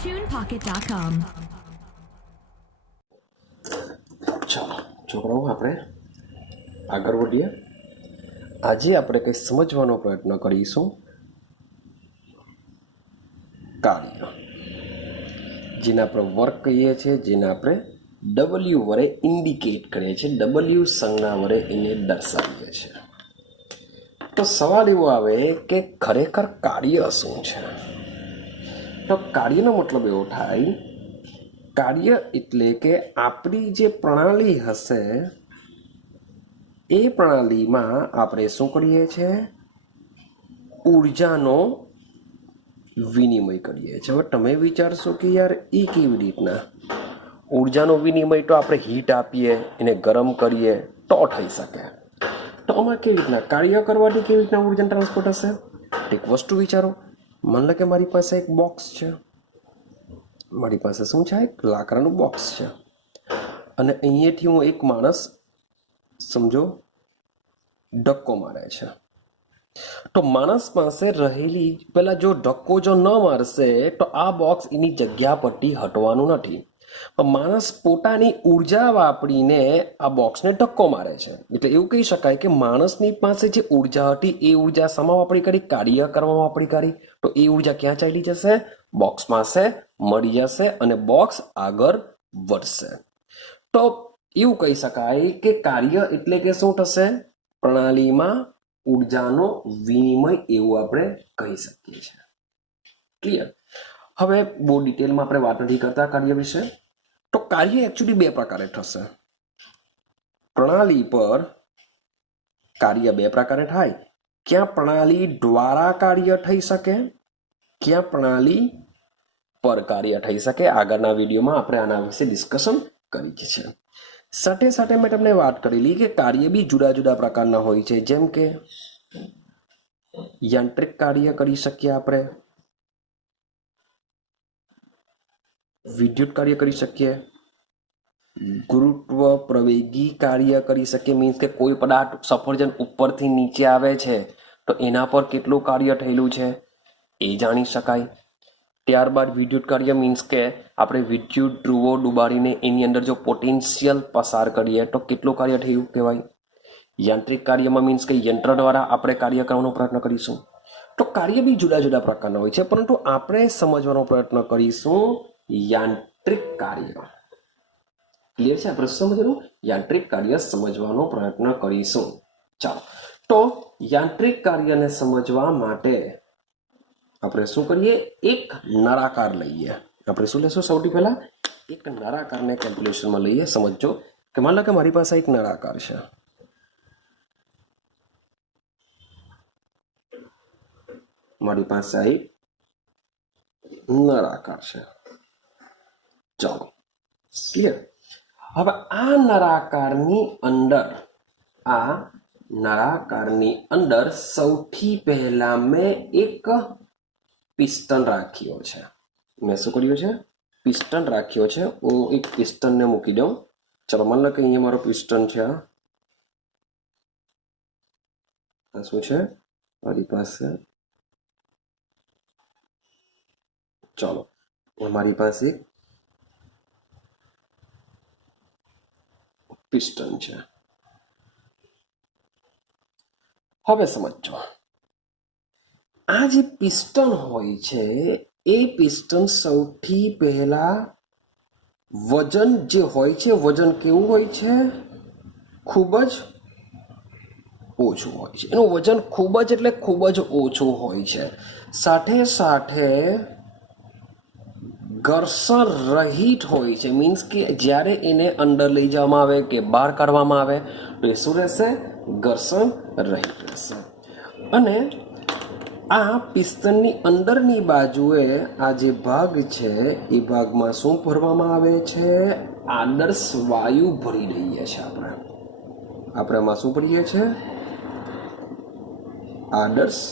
TunePocket.com. ચાલો છોકરાઓ, આપણે આગળ વધીએ. આજે આપણે કંઈ સમજવાનો પ્રયત્ન કરીશું. કાર્ય, જેને આપણે વર્ક કહીએ છીએ, જેને આપણે ડબલ્યુ વડે ઇન્ડિકેટ કરીએ છીએ, ડબલ્યુ સંજ્ઞા વડે એને દર્શાવીએ છીએ. તો સવાલ એવો આવે કે ખરેખર કાર્ય શું છે? તો કાર્યનો મતલબ એવો થાય, કાર્ય એટલે કે આપણી જે પ્રણાલી હશે એ પ્રણાલીમાં આપણે શું કરીએ છીએ? ઉર્જાનો વિનિમય કરીએ છીએ. હવે તમે વિચારશો કે યાર એ કેવી રીતના? ઉર્જાનો વિનિમય તો આપણે હીટ આપીએ, એને ગરમ કરીએ તો થઈ શકે. તો આમાં કેવી રીતના કાર્ય કરવાથી કેવી રીતના ઉર્જાનું ટ્રાન્સપોર્ટ હશે? એક વસ્તુ વિચારો. માની લો કે મારી પાસે એક બોક્સ છે. મારી પાસે શું છે? એક લાકડાનું બોક્સ છે. અને અહીંયાથી હું એક માણસ, સમજો, ધક્કો મારે છે. તો માણસ પાસે રહેલી, પેલા જો ધક્કો જો ન મારશે તો આ બોક્સ એની જગ્યા પરથી હટવાનું નથી. પણ માણસ પોતાની ઉર્જા વાપરીને આ બોક્સને ધક્કો મારે છે. એટલે એવું કહી શકાય કે માણસની પાસે જે ઉર્જા હતી એ ઉર્જા શામાં વાપરી કરી? કાર્ય કરવામાં વાપરી કરી. તો એ ઉર્જા ક્યાં ચાલી જશે? બોક્સ પાસે મળી જશે અને બોક્સ આગળ વધશે. તો એવું કહી શકાય કે કાર્ય એટલે કે શું થશે? પ્રણાલીમાં ઉર્જાનો વિનિમય, એવું આપણે કહી શકીએ છીએ. ક્લિયર? હવે બહુ ડિટેલમાં આપણે વાત નથી કરતા કાર્ય વિશે. તો કાર્ય એકચ્યુઅલી બે પ્રકારે થશે. પ્રણાલી પર કાર્ય બે પ્રકારે થાય. ક્યાં પ્રણાલી દ્વારા કાર્ય થઈ શકે, ક્યાં પ્રણાલી પર કાર્ય થઈ શકે. આગળના વિડીયોમાં આપણે આના વિશે ડિસ્કશન કરી છે. સાથે સાથે મેં તમને વાત કરેલી કે કાર્ય બી જુદા જુદા પ્રકારના હોય છે. જેમ કે યાંત્રિક કાર્ય કરી શકીએ આપણે, વિદ્યુત કાર્ય કરી શકીએ, ગુરુત્વ પ્રવેગી કાર્ય કરી શકીએ. મીન્સ કે કોઈ પદાર્થ સફરજન ઉપરથી નીચે આવે છે તો એના પર કેટલું કાર્ય થયેલું છે એ જાણી શકાય. ત્યારબાદ વિદ્યુત કાર્ય, મીન્સ કે આપણે વિદ્યુત ધ્રુવો ડુબાડીને એની અંદર જો પોટેન્શિયલ પસાર કરીએ તો કેટલું કાર્ય થયું કહેવાય. યાંત્રિક કાર્યમાં મીન્સ કે યંત્ર દ્વારા આપણે કાર્ય કરવાનો પ્રયત્ન કરીશું. તો કાર્ય બી જુદા જુદા પ્રકારના હોય છે, પરંતુ આપણે સમજવાનો પ્રયત્ન કરીશું યાંત્રિક કાર્ય. ક્લિયર છે? આપણે સમજવાનું યાંત્રિક કાર્ય સમજવાનો પ્રયત્ન કરીશું. ચાલો, તો યાંત્રિક કાર્યને સમજવા માટે આપણે શું કરીએ? એક નળાકાર લઈએ. આપણે શું લેશું? સૌથી પહેલા એક નળાકારને કેલ્ક્યુલેશનમાં લઈએ. સમજો કે માની લો કે મારી પાસે એક નળાકાર છે. મારી પાસે એક નળાકાર છે. ચાલો, ક્લિયર? હવે આ નળાકારની અંદર સૌથી પહેલા મેં એક પિસ્ટન રાખ્યો છે. મેં શું કર્યું છે? પિસ્ટન રાખ્યો છે. હું એક પિસ્ટનને મૂકી દઉં. ચલો, માની લો કે અહીંયા મારો પિસ્ટન છે. આ શું છે મારી પાસે? ચાલો, મારી પાસે પિસ્ટન છે. હવે સમજો, આ જે પિસ્ટન હોય છે એ પિસ્ટન સૌથી પહેલા વજન જે હોય છે, વજન કેવું હોય છે? ખૂબ જ ઓછું હોય છે. એનું વજન ખૂબ જ એટલે ખૂબ જ ઓછું હોય છે. સાથે સાથે ઘર્ષણ રહિત હોય છે. મીન્સ કે જ્યારે એને અંદર લઈ જવામાં આવે કે બહાર કાઢવામાં આવે તો એ શું રહેશે? ઘર્ષણ રહિત રહેશે. અને આ પિસ્ટનની અંદરની બાજુએ આ જે ભાગ છે એ ભાગમાં શું ભરવામાં આવે છે? આદર્શ વાયુ ભરી દઈએ છીએ આપણે. આપણે આમાં શું ભરીએ છીએ? આદર્શ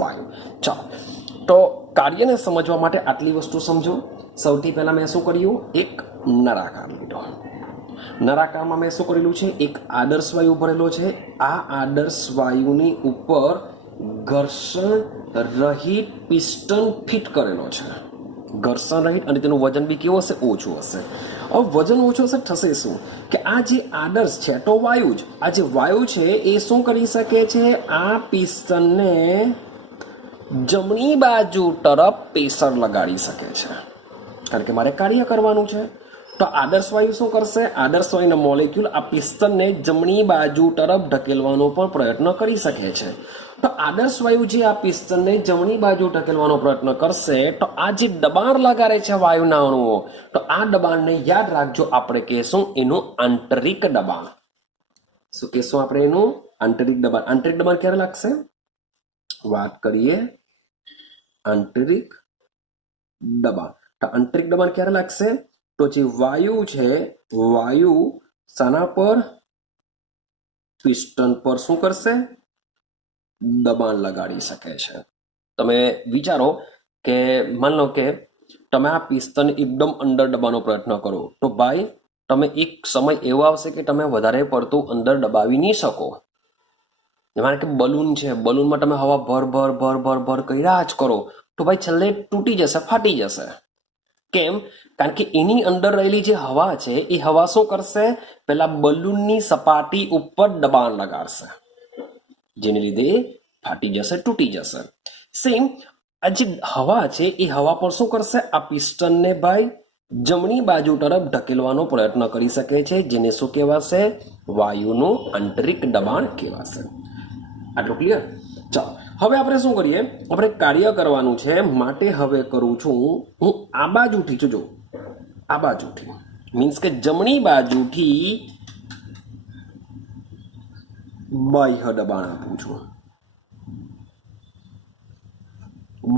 વાયુ. ચાલો, તો કાર્યને સમજવા માટે આટલી વસ્તુ સમજો. સૌથી પહેલા મેં શું કર્યું? એક નળાકાર લીધો. નળાકારમાં મેં શું કરેલું છે? એક આદર્શ વાયુ ભરેલો છે. આ આદર્શ વાયુની ઉપર ઘર્ષણ રહિત પિસ્ટન ફિટ કરેલો છે. ઘર્ષણ રહિત અને તેનું વજન બી કેવું હશે? ઓછું હશે. હવે વજન ઓછું હશે, થશે શું કે આ જે આદર્શ છે તો વાયુ જ, આ જે વાયુ છે એ શું કરી શકે છે? આ પિસ્ટનને જમણી બાજુ તરફ પ્રેશર લગાડી શકે છે, કારણ કે મારે કાર્ય કરવાનું છે. તો આદર્શ વાયુ શું કરશે? આદર્શ વાયુના મોલેક્યુલ આ પિસ્ટનને જમણી બાજુ તરફ ધકેલવાનો પણ પ્રયત્ન કરી શકે છે. તો આદર્શ વાયુ જે આ પિસ્ટનને જમણી બાજુ ધકેલવાનો પ્રયત્ન કરશે તો આ જે દબાણ લગાડે છે વાયુના અણુઓ, તો આ દબાણને યાદ રાખજો, આપણે કહેશું એનું આંતરિક દબાણ. શું કહેશું આપણે? એનું આંતરિક દબાણ. આંતરિક દબાણ ક્યારે લાગશે? વાત કરીએ આંતરિક દબાણ. તો આંતરિક દબાણ ક્યારે લાગશે? તો જે વાયુ છે, વાયુ શાના પર? પિસ્ટન પર શું કરશે? દબાણ લગાડી શકે છે. તમે વિચારો કે માન લો કે તમે આ પિસ્ટન એકદમ અંદર દબાવવાનો પ્રયત્ન કરો, તો ભાઈ તમે એક સમય એવો આવશે કે તમે વધારે પડતું અંદર દબાવી નહીં શકો. કારણ કે બલૂન છે, બલૂનમાં તમે હવા ભર ભર ભર ભર ભર કર્યા જ કરો તો ભાઈ છેલ્લે તૂટી જશે, ફાટી જશે. કેમ? કારણ કે એની અંદર રહેલી જે હવા છે એ હવા શું કરશે? પેલા બલૂનની સપાટી ઉપર દબાણ લગાડશે, જેને લીધે ફાટી જશે, તૂટી જશે. સેમ આ જે હવા છે એ હવા પર શું કરશે? આ પિસ્ટનને ભાઈ જમણી બાજુ તરફ ધકેલવાનો પ્રયત્ન કરી શકે છે, જેને શું કહેવાશે? વાયુનું આંતરિક દબાણ કહેવાશે. આટલું ક્લિયર? ચાલો હવે આપણે શું કરીએ? આપણે કાર્ય કરવાનું છે, માટે હવે કરું છું હું આ બાજુથી. જોજો, આ બાજુથી મીન્સ કે જમણી બાજુથી બાહ્ય દબાણ આપું છું.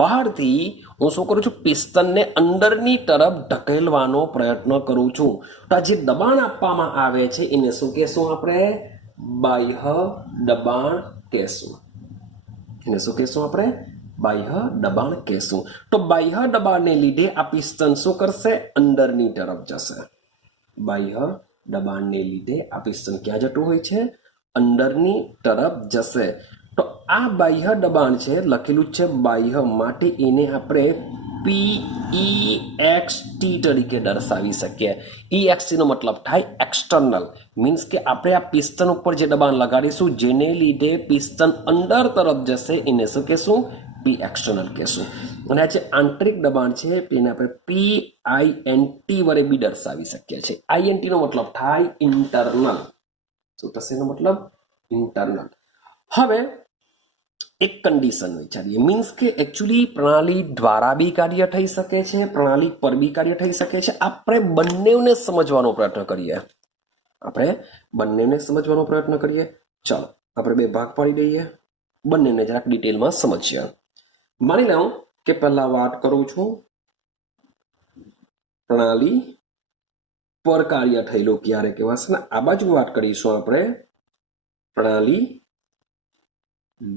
બહારથી હું શું કરું છું? પિસ્ટનને અંદરની તરફ ધકેલવાનો પ્રયત્ન કરું છું. તો આ જે દબાણ આપવામાં આવે છે એને શું કહેશું આપણે? બાહ્ય દબાણ કહેશું. એને શું કહેશું આપણે? બાહ્ય દબાણ કહેશું. તો બાહ્ય દબાણને લીધે આ પિસ્ટન શું કરશે? અંદરની તરફ જશે. બાહ્ય દબાણને લીધે આ પિસ્ટન ક્યાં જતું હોય છે? અંદરની તરફ જશે. તો આ બાહ્ય દબાણ છે, લખેલું છે બાહ્ય, માટે એને આપણે PEXT તરીકે દર્શાવી શકીએ. EXT નો મતલબ થાય એક્સટર્નલ, મીન્સ કે આપણે આ પિસ્ટન ઉપર જે દબાણ લગાડીશું જેને લીધે પિસ્ટન અંદર તરફ જશે એને શું કહેશું? પી એક્સટર્નલ કહેશું. અને આ જે આંતરિક દબાણ છે તેને આપણે PINT વડે બી દર્શાવી શકીએ છીએ. INT નો મતલબ થાય ઇન્ટરનલ. શું થશે એનો મતલબ? ઇન્ટરનલ. હવે એક કન્ડિશન વિચારીએ, મીન્સ કે એકચ્યુઅલી પ્રણાલી દ્વારા બી કાર્ય થઈ શકે છે, પ્રણાલી પર બી કાર્ય થઈ શકે છે. આપણે બંનેને સમજવાનો પ્રયત્ન કરીએ. આપણે બંનેને સમજવાનો પ્રયત્ન કરીએ. ચાલો આપણે બે ભાગ પાડી દઈએ, બંનેને જરાક ડિટેલમાં સમજીએ. માની લઉં કે પહેલા વાત કરું છું પ્રણાલી પર કાર્ય થયેલું ક્યારે કહેવાશે, ને આ બાજુ વાત કરીશું આપણે પ્રણાલી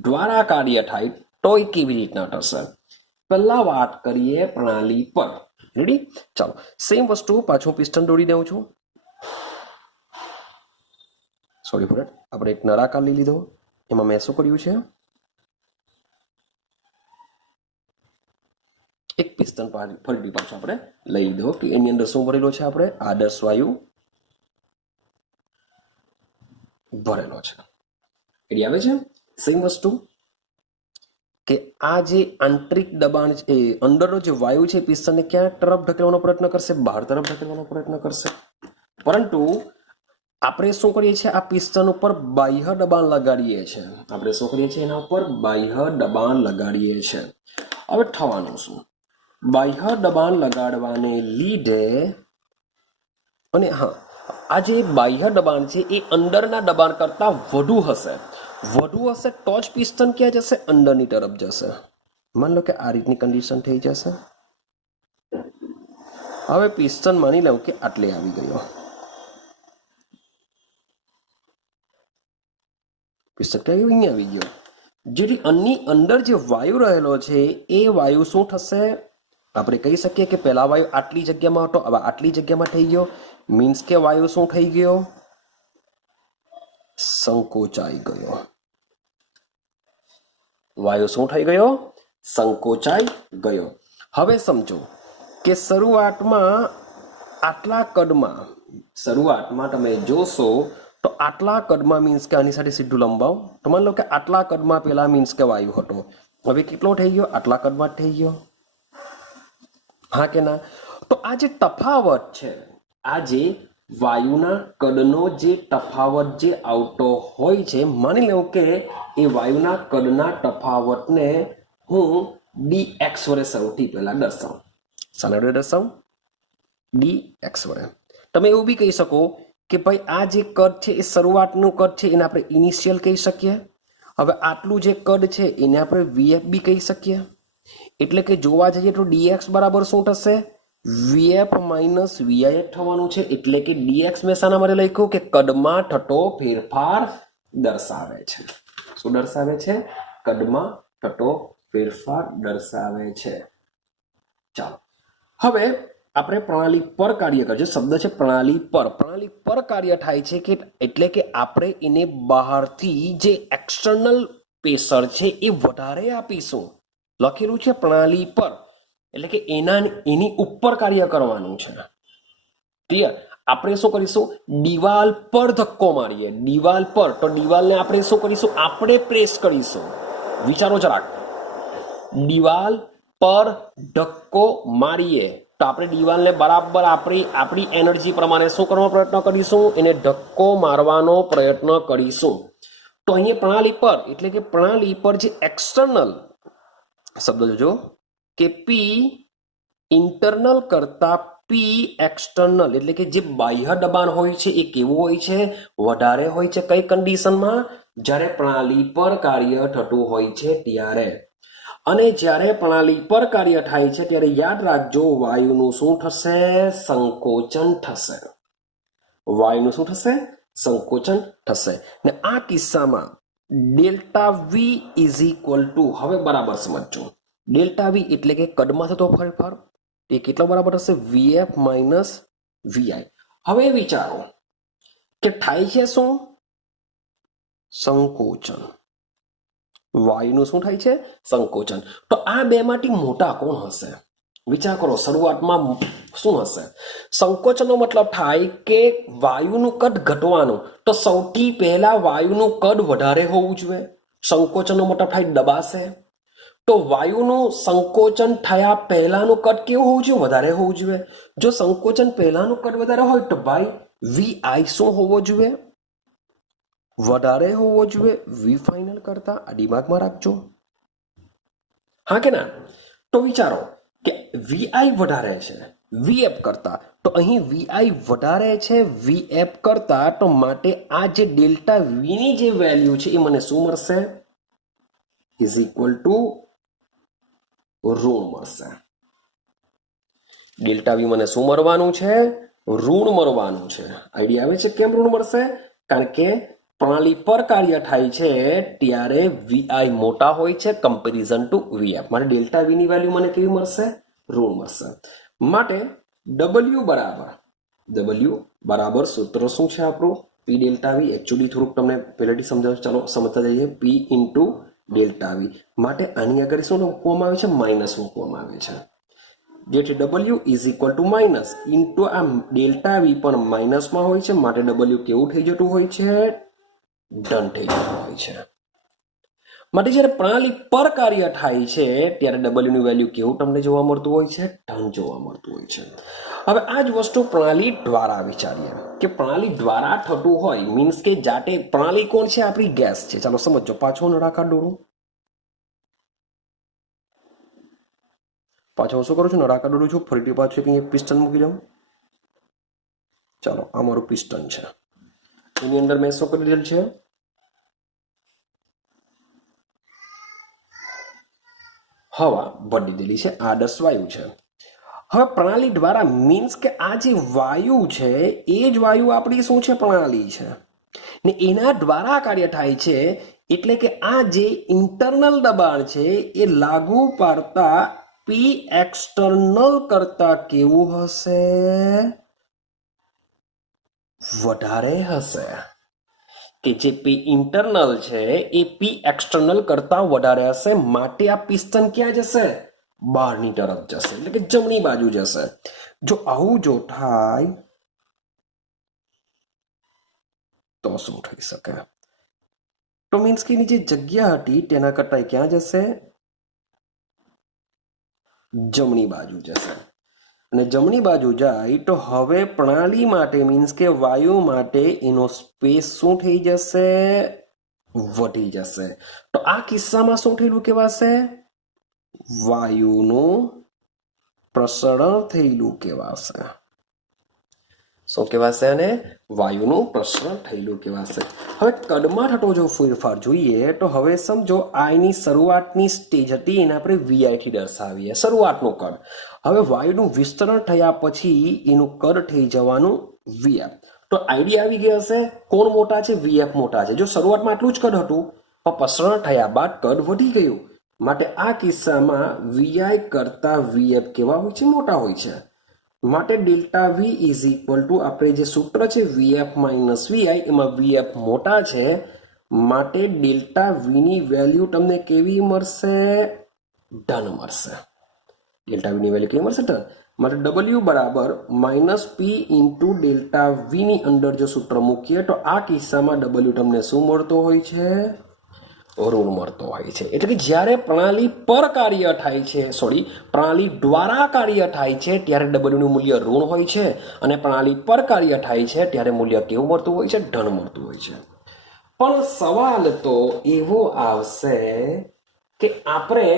દ્વારા કાર્ય થાય તો એ કેવી રીતના થશે. પહેલા વાત કરીએ પ્રણાલી પર. રેડી? ચાલો સેમ વસ્તુ પાછું પિસ્ટન દોડી દઉં છું. Sorry for that. આપણે એક નળાકાર લઈ લીધો, એમાં મેં શું કર્યું છે? એક પિસ્ટન ફરીથી પાછું આપણે લઈ લીધો કે એની અંદર શું ભરેલો છે? આપણે આદર્શ વાયુ ભરેલો છે. એડી આવે છે? સેમ વસ્તુ કે આ જે આંતરિક દબાણ છે, અંદરનો જે વાયુ છે પિસ્ટનને ક્યાં તરફ ધકેલવાનો પ્રયત્ન કરશે? બહાર તરફ ધકેલવાનો પ્રયત્ન કરશે. પરંતુ આપણે શું કરીએ છીએ? આ પિસ્ટન ઉપર બાહ્ય દબાણ લગાડીએ છીએ. આપણે શું કરીએ છીએ? એના ઉપર બાહ્ય દબાણ લગાડીએ છીએ. હવે થવાનું શું? બાહ્ય દબાણ લગાડવાને લીધે, અને હા, આ જે બાહ્ય દબાણ છે એ અંદરના દબાણ કરતા વધુ હશે. વધુ હશે તો જ પિસ્ટન ક્યાં જશે? અંદરની તરફ જશે. માન લો કે આ રીતની કન્ડિશન થઈ જશે. હવે પિસ્ટન માની લઉં કે આટલે આવી ગયો. પિસ્ટન ક્યાં અહીંયા આવી ગયો. જેથી અન્ની અંદર જે વાયુ રહેલો છે એ વાયુ શું થશે? આપણે કહી શકીએ કે પહેલા વાયુ આટલી જગ્યામાં હતો, હવે આટલી જગ્યામાં થઈ ગયો. મીન્સ કે વાયુ શું થઈ ગયો? સંકોચાઈ ગયો. વાયુ શું થઈ ગયો? સંકોચાઈ ગયો. હવે સમજો, કે શરૂઆતમાં તમે જોશો તો આટલા કદમાં મીન્સ કે આની સાથે સીધું લંબાવો તો માની લો કે આટલા કદમાં પેલા મીન્સ કે વાયુ હતો, હવે કેટલો થઈ ગયો? આટલા કદમાં જ થઈ ગયો, હા કે ના? તો આ જે તફાવત છે, આ જે વાયુના કદનો જે તફાવત જે આવતો હોય છે, માની લો કે એ વાયુના કદના તફાવતને હું dx વડે સૌથી પહેલા દર્શાવું. શાના વડે દર્શાવું? dx વડે. તમે એવું બી કહી શકો કે ભાઈ આ જે કદ છે એ શરૂઆતનું કદ છે, એને આપણે ઇનિશિયલ કહી શકીએ. હવે આટલું જે કદ છે એને આપણે vf બી કહી શકીએ. એટલે કે જોવા જઈએ તો dx બરાબર શું થશે? vf માઇનસ vi થવાનું છે. એટલે કે dx મેં શાના માટે લખ્યું કે કદમાં થતો ફેરફાર દર્શાવે છે. શું દર્શાવે છે? કદમાં થતો ફેરફાર દર્શાવે છે. ચાલો હવે આપણે પ્રણાલી પર કાર્ય કરજો. શબ્દ છે પ્રણાલી પર. પ્રણાલી પર કાર્ય થાય છે કે એટલે કે આપણે એને બહારથી જે એક્સટર્નલ પ્રેશર છે એ વધારે આપીશું. લખેલું છે પ્રણાલી પર એટલે કે એની ઉપર કાર્ય કરવાનું છે. ક્લિયર? આપણે શું કરીશું? દિવાલ પર ધક્કો મારીએ. દિવાલ પર તો દિવાલને આપણે શું કરીશું? આપણે પ્રેસ કરીશું. વિચારો જરાક. દિવાલ પર ધક્કો મારીએ તો આપણે દિવાલને બરાબર આપણી એનર્જી પ્રમાણે શું કરવાનો પ્રયત્ન કરીશું? એને ધક્કો મારવાનો પ્રયત્ન કરીશું. તો અહીંયા પ્રણાલી પર એટલે કે પ્રણાલી પર જે એક્સટર્નલ શબ્દ જોજો કે પી ઇન્ટરનલ કરતા પી એક્સટર્નલ એટલે કે જે બાહ્ય દબાણ હોય છે એ કેવું હોય છે? વધારે હોય છે. કઈ કન્ડિશનમાં? જ્યારે પ્રણાલી પર કાર્ય થતું હોય છે ત્યારે. અને જ્યારે પ્રણાલી પર કાર્ય થાય છે ત્યારે યાદ રાખજો વાયુનું શું થશે? સંકોચન થશે. વાયુનું શું થશે? સંકોચન થશે. ને આ કિસ્સામાં delta V is equal to, હવે બરાબર સમજો, ડેલ્ટા વી એટલે કે કદમાં થતો ફેરફાર એ કેટલો બરાબર થશે? vf minus vi. હવે વિચારો કે થાય છે શું? સંકોચન. વાયુનું શું થાય છે? સંકોચન. તો આ બે માંથી મોટા કોણ હશે? વિચાર કરો. શરૂઆતમાં શું હશે? સંકોચનનો મતલબ થાય કે વાયુનું કદ ઘટવાનું. તો સૌથી પહેલા વાયુનું કદ વધારે હોવું જોઈએ. સંકોચનનો મતલબ થાય દબાશે. તો વાયુનું સંકોચન થયા પહેલાનું કદ કેવું હોવું જોઈએ? વધારે હોવું જોઈએ. જો સંકોચન પહેલાનું કદ વધારે હોય તો ભાઈ vi શું હોવો જોઈએ? વધારે હોવો જોઈએ વી ફાઇનલ કરતા. આ દિમાગમાં રાખજો, હા કે ના? તો વિચારો કે vi વધારે છે vf કરતા, તો અહીં vi વધારે છે vf કરતા, તો માટે આ જે ડેલ્ટા વી ની જે વેલ્યુ છે એ મને શું મળશે? ઇઝ ઇક્વલ ટુ ઋણ મળશે. ડેલ્ટા વી મને શું મળવાનું છે? ઋણ મળવાનું છે. આઈડિયા આવે છે કેમ ઋણ મળશે? કારણ કે પ્રણાલી પર કાર્ય થાય છે ત્યારે vi મોટા હોય છે કમ્પેરિઝન ટુ vf. માટે ડેલ્ટા વી ની વેલ્યુ મને કેવી મળશે? ઋણ મળશે. માટે w બરાબર સૂત્ર શું છે આપણું? પી ડેલ્ટા વી. એકચ્યુઅલી થોડુંક તમને પહેલેથી સમજાવું, ચાલો સમજતા જઈએ. P into delta V. માટે આની આગળ શું મૂકવામાં આવે છે? માઇનસ મૂકવામાં આવે છે. જેથી w is equal to minus into આ ડેલ્ટા વી પણ માઇનસમાં હોય છે. માટે w કેવું થઈ જતું હોય છે? ધન થઈ જતું હોય છે. માટે જ્યારે પ્રણાલી પર કાર્ય થાય છે ત્યારે w ની વેલ્યુ કેવું તમને જોવા મળતું હોય છે? ધન જોવા મળતું હોય છે. હવે આ જ વસ્તુ પ્રણાલી દ્વારા વિચારીએ કે પ્રણાલી દ્વારા થતું હોય મીન્સ કે જાતે પ્રણાલી કોણ છે? આપણી ગેસ છે. ચાલો સમજો. પાછો નળાકાર દોરું. પાછો શું કરું છું? નળાકાર દોરું છું. ફરીથી પાછું એક પિસ્ટન મૂકી દઉં. ચાલો આ મારું પિસ્ટન છે. એની અંદર મેં શું કરી દીધેલ છે? હવા ભરી દીધેલી છે. આદર્શ વાયુ છે. હવે પ્રણાલી દ્વારા મીન્સ કે આ જે વાયુ છે એ જ વાયુ આપણી શું છે? પ્રણાલી છે ને એના દ્વારા કાર્ય થાય છે. એટલે કે આ જે ઇન્ટરનલ દબાણ છે એ લાગુ પાડતા પી એક્સટર્નલ કરતા કેવું હશે? વધારે હશે. કે જે પી ઇન્ટરનલ છે એ પી એક્સટર્નલ કરતા વધારે હશે. માટે આ પિસ્ટન ક્યાં જશે? બહારની તરફ જશે, એટલે કે જમણી બાજુ જશે. જો આવું જો થાય તો શું થઈ શકે? તો મીન્સ કે એની જે જગ્યા હતી તેના કરતા ક્યાં જશે? જમણી બાજુ જશે. અને જમણી બાજુ જાય તો હવે પ્રણાલી માટે મીન્સ કે વાયુ માટે એનો સ્પેસ શું થઈ જશે? વધી જશે. તો આ કિસ્સામાં શું થયેલું કહેવાશે? વાયુનું પ્રસરણ થયેલું કહેવાશે. શું કહેવાશે? અને વાયુનું પ્રસરણ થયેલું કહેવાશે. હવે કદમાં થતો જો ફેરફાર જોઈએ તો હવે સમજો આની શરૂઆતની સ્ટેજ હતી એને આપણે વીઆઈ થી દર્શાવીએ, શરૂઆતનું કદ. હવે વાયુનું વિસ્તરણ થયા પછી એનું કદ થઈ જવાનું વીએફ. તો આઈડિયા આવી ગઈ હશે કોણ મોટા છે? વીએફ મોટા છે. જો શરૂઆતમાં આટલું જ કદ હતું પણ પ્રસરણ થયા બાદ કદ વધી ગયું, માટે આ કિસ્સામાં વીઆઈ કરતા વીએફ કેવા હોય છે? મોટા હોય છે. માટે delta V is equal to આપણે જે સૂત્ર છે વીએફ માઇનસ વીઆઈ, એમાં વીએફ મોટા છે માટે ડેલ્ટા વીની વેલ્યુ તમને કેવી મળશે? ધન મળશે. ડેલ્ટા વીની વેલ્યુ કેવી મળશે? ધન. માટે ડબલ્યુ બરાબર માઇનસ પી ઇન્ટુ ડેલ્ટા વીની અંદર જો સૂત્ર મૂકીએ તો આ કિસ્સામાં ડબલ્યુ તમને શું મળતો હોય છે? ઋણ મળતો હોય છે. એટલે કે જ્યારે પ્રણાલી પર કાર્ય થાય છે, પ્રણાલી દ્વારા કાર્ય થાય છે ત્યારે ડબલ્યુનું મૂલ્ય ઋણ હોય છે, અને પ્રણાલી પર કાર્ય થાય છે ત્યારે મૂલ્ય કેવું મળતું હોય છે? ધન મળતું હોય છે. પણ સવાલ તો એવો આવશે કે આપણે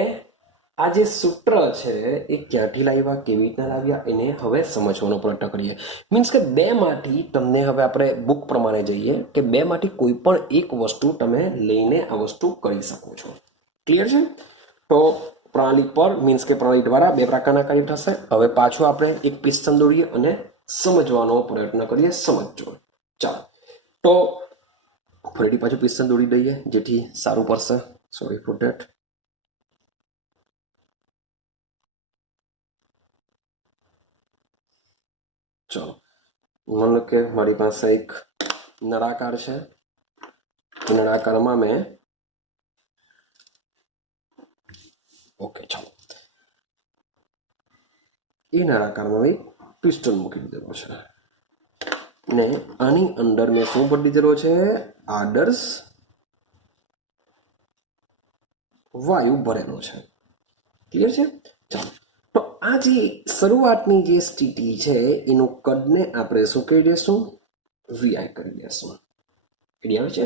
આ જે સૂત્ર છે એ ક્યાંથી લાવ્યા, કેવી રીતના લાવ્યા, એને હવે સમજવાનો પ્રયત્ન કરીએ. મીન્સ કે બેમાંથી તમને હવે આપણે બુક પ્રમાણે જઈએ કે બેમાંથી કોઈ પણ એક વસ્તુ તમે લઈને આ વસ્તુ કરી શકો છો. ક્લિયર છે? તો પ્રણાલી પર મીન્સ કે પ્રણાલી દ્વારા બે પ્રકારના કાર્ય થશે. હવે પાછું આપણે એક પિસ્ટન દોરીએ અને સમજવાનો પ્રયત્ન કરીએ. સમજો. ચાલો, તો ફરીથી પાછું પિસ્ટન દોરી દઈએ જેથી સારું પડશે. Sorry for that. ચલો, માનો કે મારી પાસે એક નળાકાર છે. નળાકારમાં મેં ચાલો એ નળાકારમાં મેં પિસ્ટન મૂકી દીધેલો છે ને આની અંદર મેં શું ભરી દીધેલો છે? આદર્શ વાયુ ભરેલો છે. ક્લિયર છે? ચાલો, તો આ જે શરૂઆતની જે સ્થિતિ છે એનું કદને આપણે શું કહી દઈશું? વીઆઈ કરી દઈશું. ક્લિયર છે?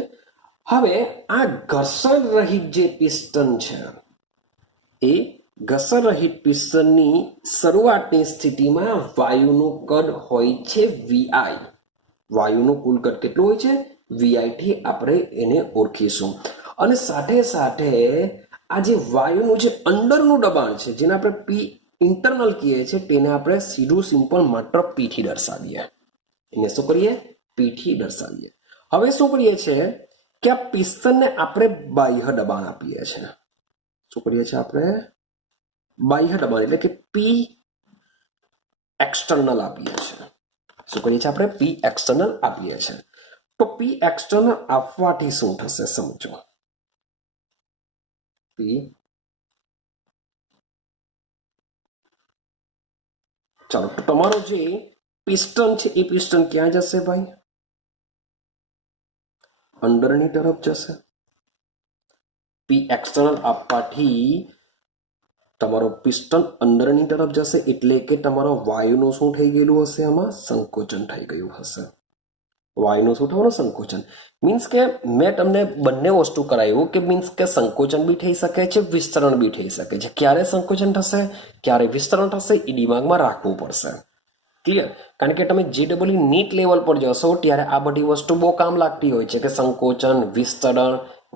હવે આ ઘર્ષણ રહિત જે પિસ્ટન છે એ ઘર્ષણ રહિત પિસ્ટનની શરૂઆતની સ્થિતિમાં વાયુનું કદ હોય છે વીઆઈ. વાયુનું કુલ કદ કેટલું હોય છે? વીઆઈ થી આપણે એને ઓળખીશું. અને સાથે સાથે આ જે વાયુનું જે અંદરનું દબાણ છે જેને આપણે પી ઇન્ટરનલ કહીએ છીએ તેને આપણે સીધું સિમ્પલ માત્ર પી થી દર્શાવીએ. એને શું કરીએ? પી થી દર્શાવીએ. હવે શું કરીએ છીએ કે આ પિસ્ટનને આપણે બાહ્ય દબાણ આપીએ છીએ. શું કરીએ છીએ આપણે? બાહ્ય દબાણ એટલે કે પી એક્સટર્નલ આપીએ છીએ. શું કરીએ છીએ આપણે? પી એક્સટર્નલ આપીએ છીએ. તો પી એક્સટર્નલ આપવાથી શું થશે? સમજો. પી ચાલો, તો તમારો જે પિસ્ટન છે એ પિસ્ટન ક્યાં જશે ભાઈ? અંદરની તરફ જશે. પી એક્સટર્નલ આપવાથી તમારો પિસ્ટન અંદરની તરફ જશે, એટલે કે તમારો વાયુનું શું થઈ ગયેલું હશે? આમાં સંકોચન થઈ ગયું હશે. વાયુનું શું થવાનું? સંકોચન. મીન્સ કે મેં તમને બંને વસ્તુ કરાવ્યું કે મીન્સ કે સંકોચન બી થઈ શકે છે, વિસ્તરણ બી થઈ શકે છે. ક્યારે સંકોચન થશે, ક્યારે વિસ્તરણ થશે એ દિમાગમાં રાખવું પડશે. ક્લિયર? કારણ કે તમે JEE નીટ લેવલ પર જશો ત્યારે આ બધી વસ્તુ બહુ કામ લાગતી હોય છે કે સંકોચન, વિસ્તરણ,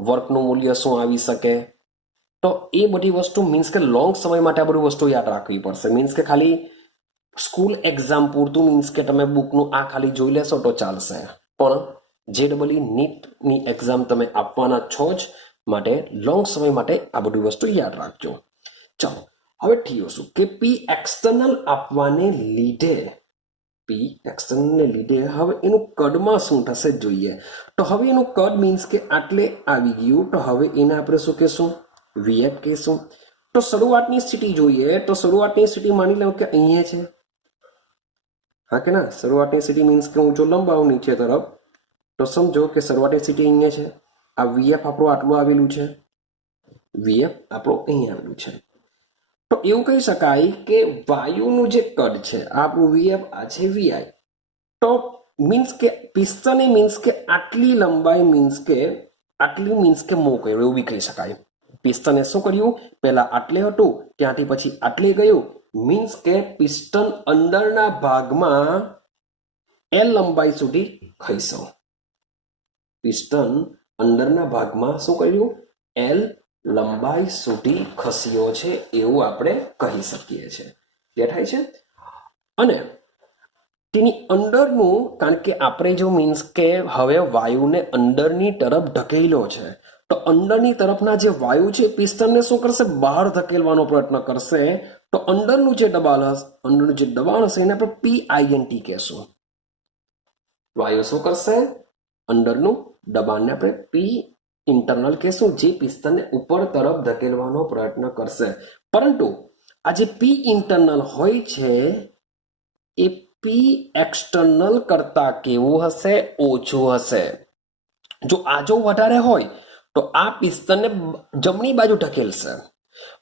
વર્કનું મૂલ્ય શું આવી શકે. તો એ બધી વસ્તુ મીન્સ કે લોંગ સમય માટે આ બધી વસ્તુ યાદ રાખવી પડશે. મીન્સ કે ખાલી સ્કૂલ એક્ઝામ પૂરતું મીન્સ કે તમે બુકનું આ ખાલી જોઈ લેશો તો ચાલશે, પણ JEE નીટની એક્ઝામ તમે આપવાના છો જ, માટે લોંગ સમય માટે આ બધી વસ્તુ યાદ રાખજો. ચાલો, હવે થયું શું કે પી એક્સટર્નલ આપવાને લીધે હવે એનું કદમાં શું થશે જોઈએ. તો હવે એનું કદ મીન્સ કે આટલે આવી ગયું, તો હવે એને આપણે શું કહેશું? વીએફ કહેશું. તો શરૂઆતની સ્થિતિ જોઈએ તો શરૂઆતની સ્થિતિ માની લો કે અહીંયા છે, હા કે ના? શરૂઆતની સ્થિતિ મીન્સ કે હું જો લંબાવું નીચે તરફ તો સમજો કે શરૂઆતની સ્થિતિ અહીંયા છે, આ વીએફ આપણું આટલું આવેલું છે, વીએફ આપણું અહીંયા આવેલું છે. તો એવું કહી શકાય કે વાયુનું જે કદ છે આપણું વીએફ, આ છે વીઆઈ. તો મીન્સ કે પિસ્ટને મીન્સ કે આટલી લંબાઈ મીન્સ કે આટલી મીન્સ કે મૂવ કર્યું એવું બી કહી શકાય. પિસ્ટને શું કર્યું? પહેલા આટલે હતું, ત્યાંથી પછી આટલે ગયું. મીન્સ કે પિસ્ટન અંદરના ભાગમાં એલ લંબાઈ સુધી ખસ્યો. પિસ્ટન અંદરના ભાગમાં શું કર્યું? એલ લંબાઈ સુધી ખસ્યો છે એવું આપણે કહી શકીએ છીએ. ક્લિયર થાય છે? અને તેની અંદરનું, કારણ કે આપણે જો મીન્સ કે હવે વાયુને અંદરની તરફ ઢકેલો છે, તો અંદરની તરફના જે વાયુ છે પિસ્ટનને શું કરશે? બહાર ધકેલવાનો પ્રયત્ન કરશે. તો અંદરનું જે દબાણ હશે એને આપણે પીઆઈએનટી કહેશું. વાયુ શું કરશે? અંદરનું દબાણને આપણે પી ઇન્ટરનલ કહેશું, જે પિસ્ટનને ઉપર તરફ ધકેલવાનો પ્રયત્ન કરશે. પરંતુ આ જે પી ઇન્ટરનલ હોય છે એ પી એક્સટર્નલ કરતા કેવું હશે? ઓછું હશે. જો આ જો વધારે હોય તો આ પિસ્ટનને જમણી બાજુ ઢકેલશે,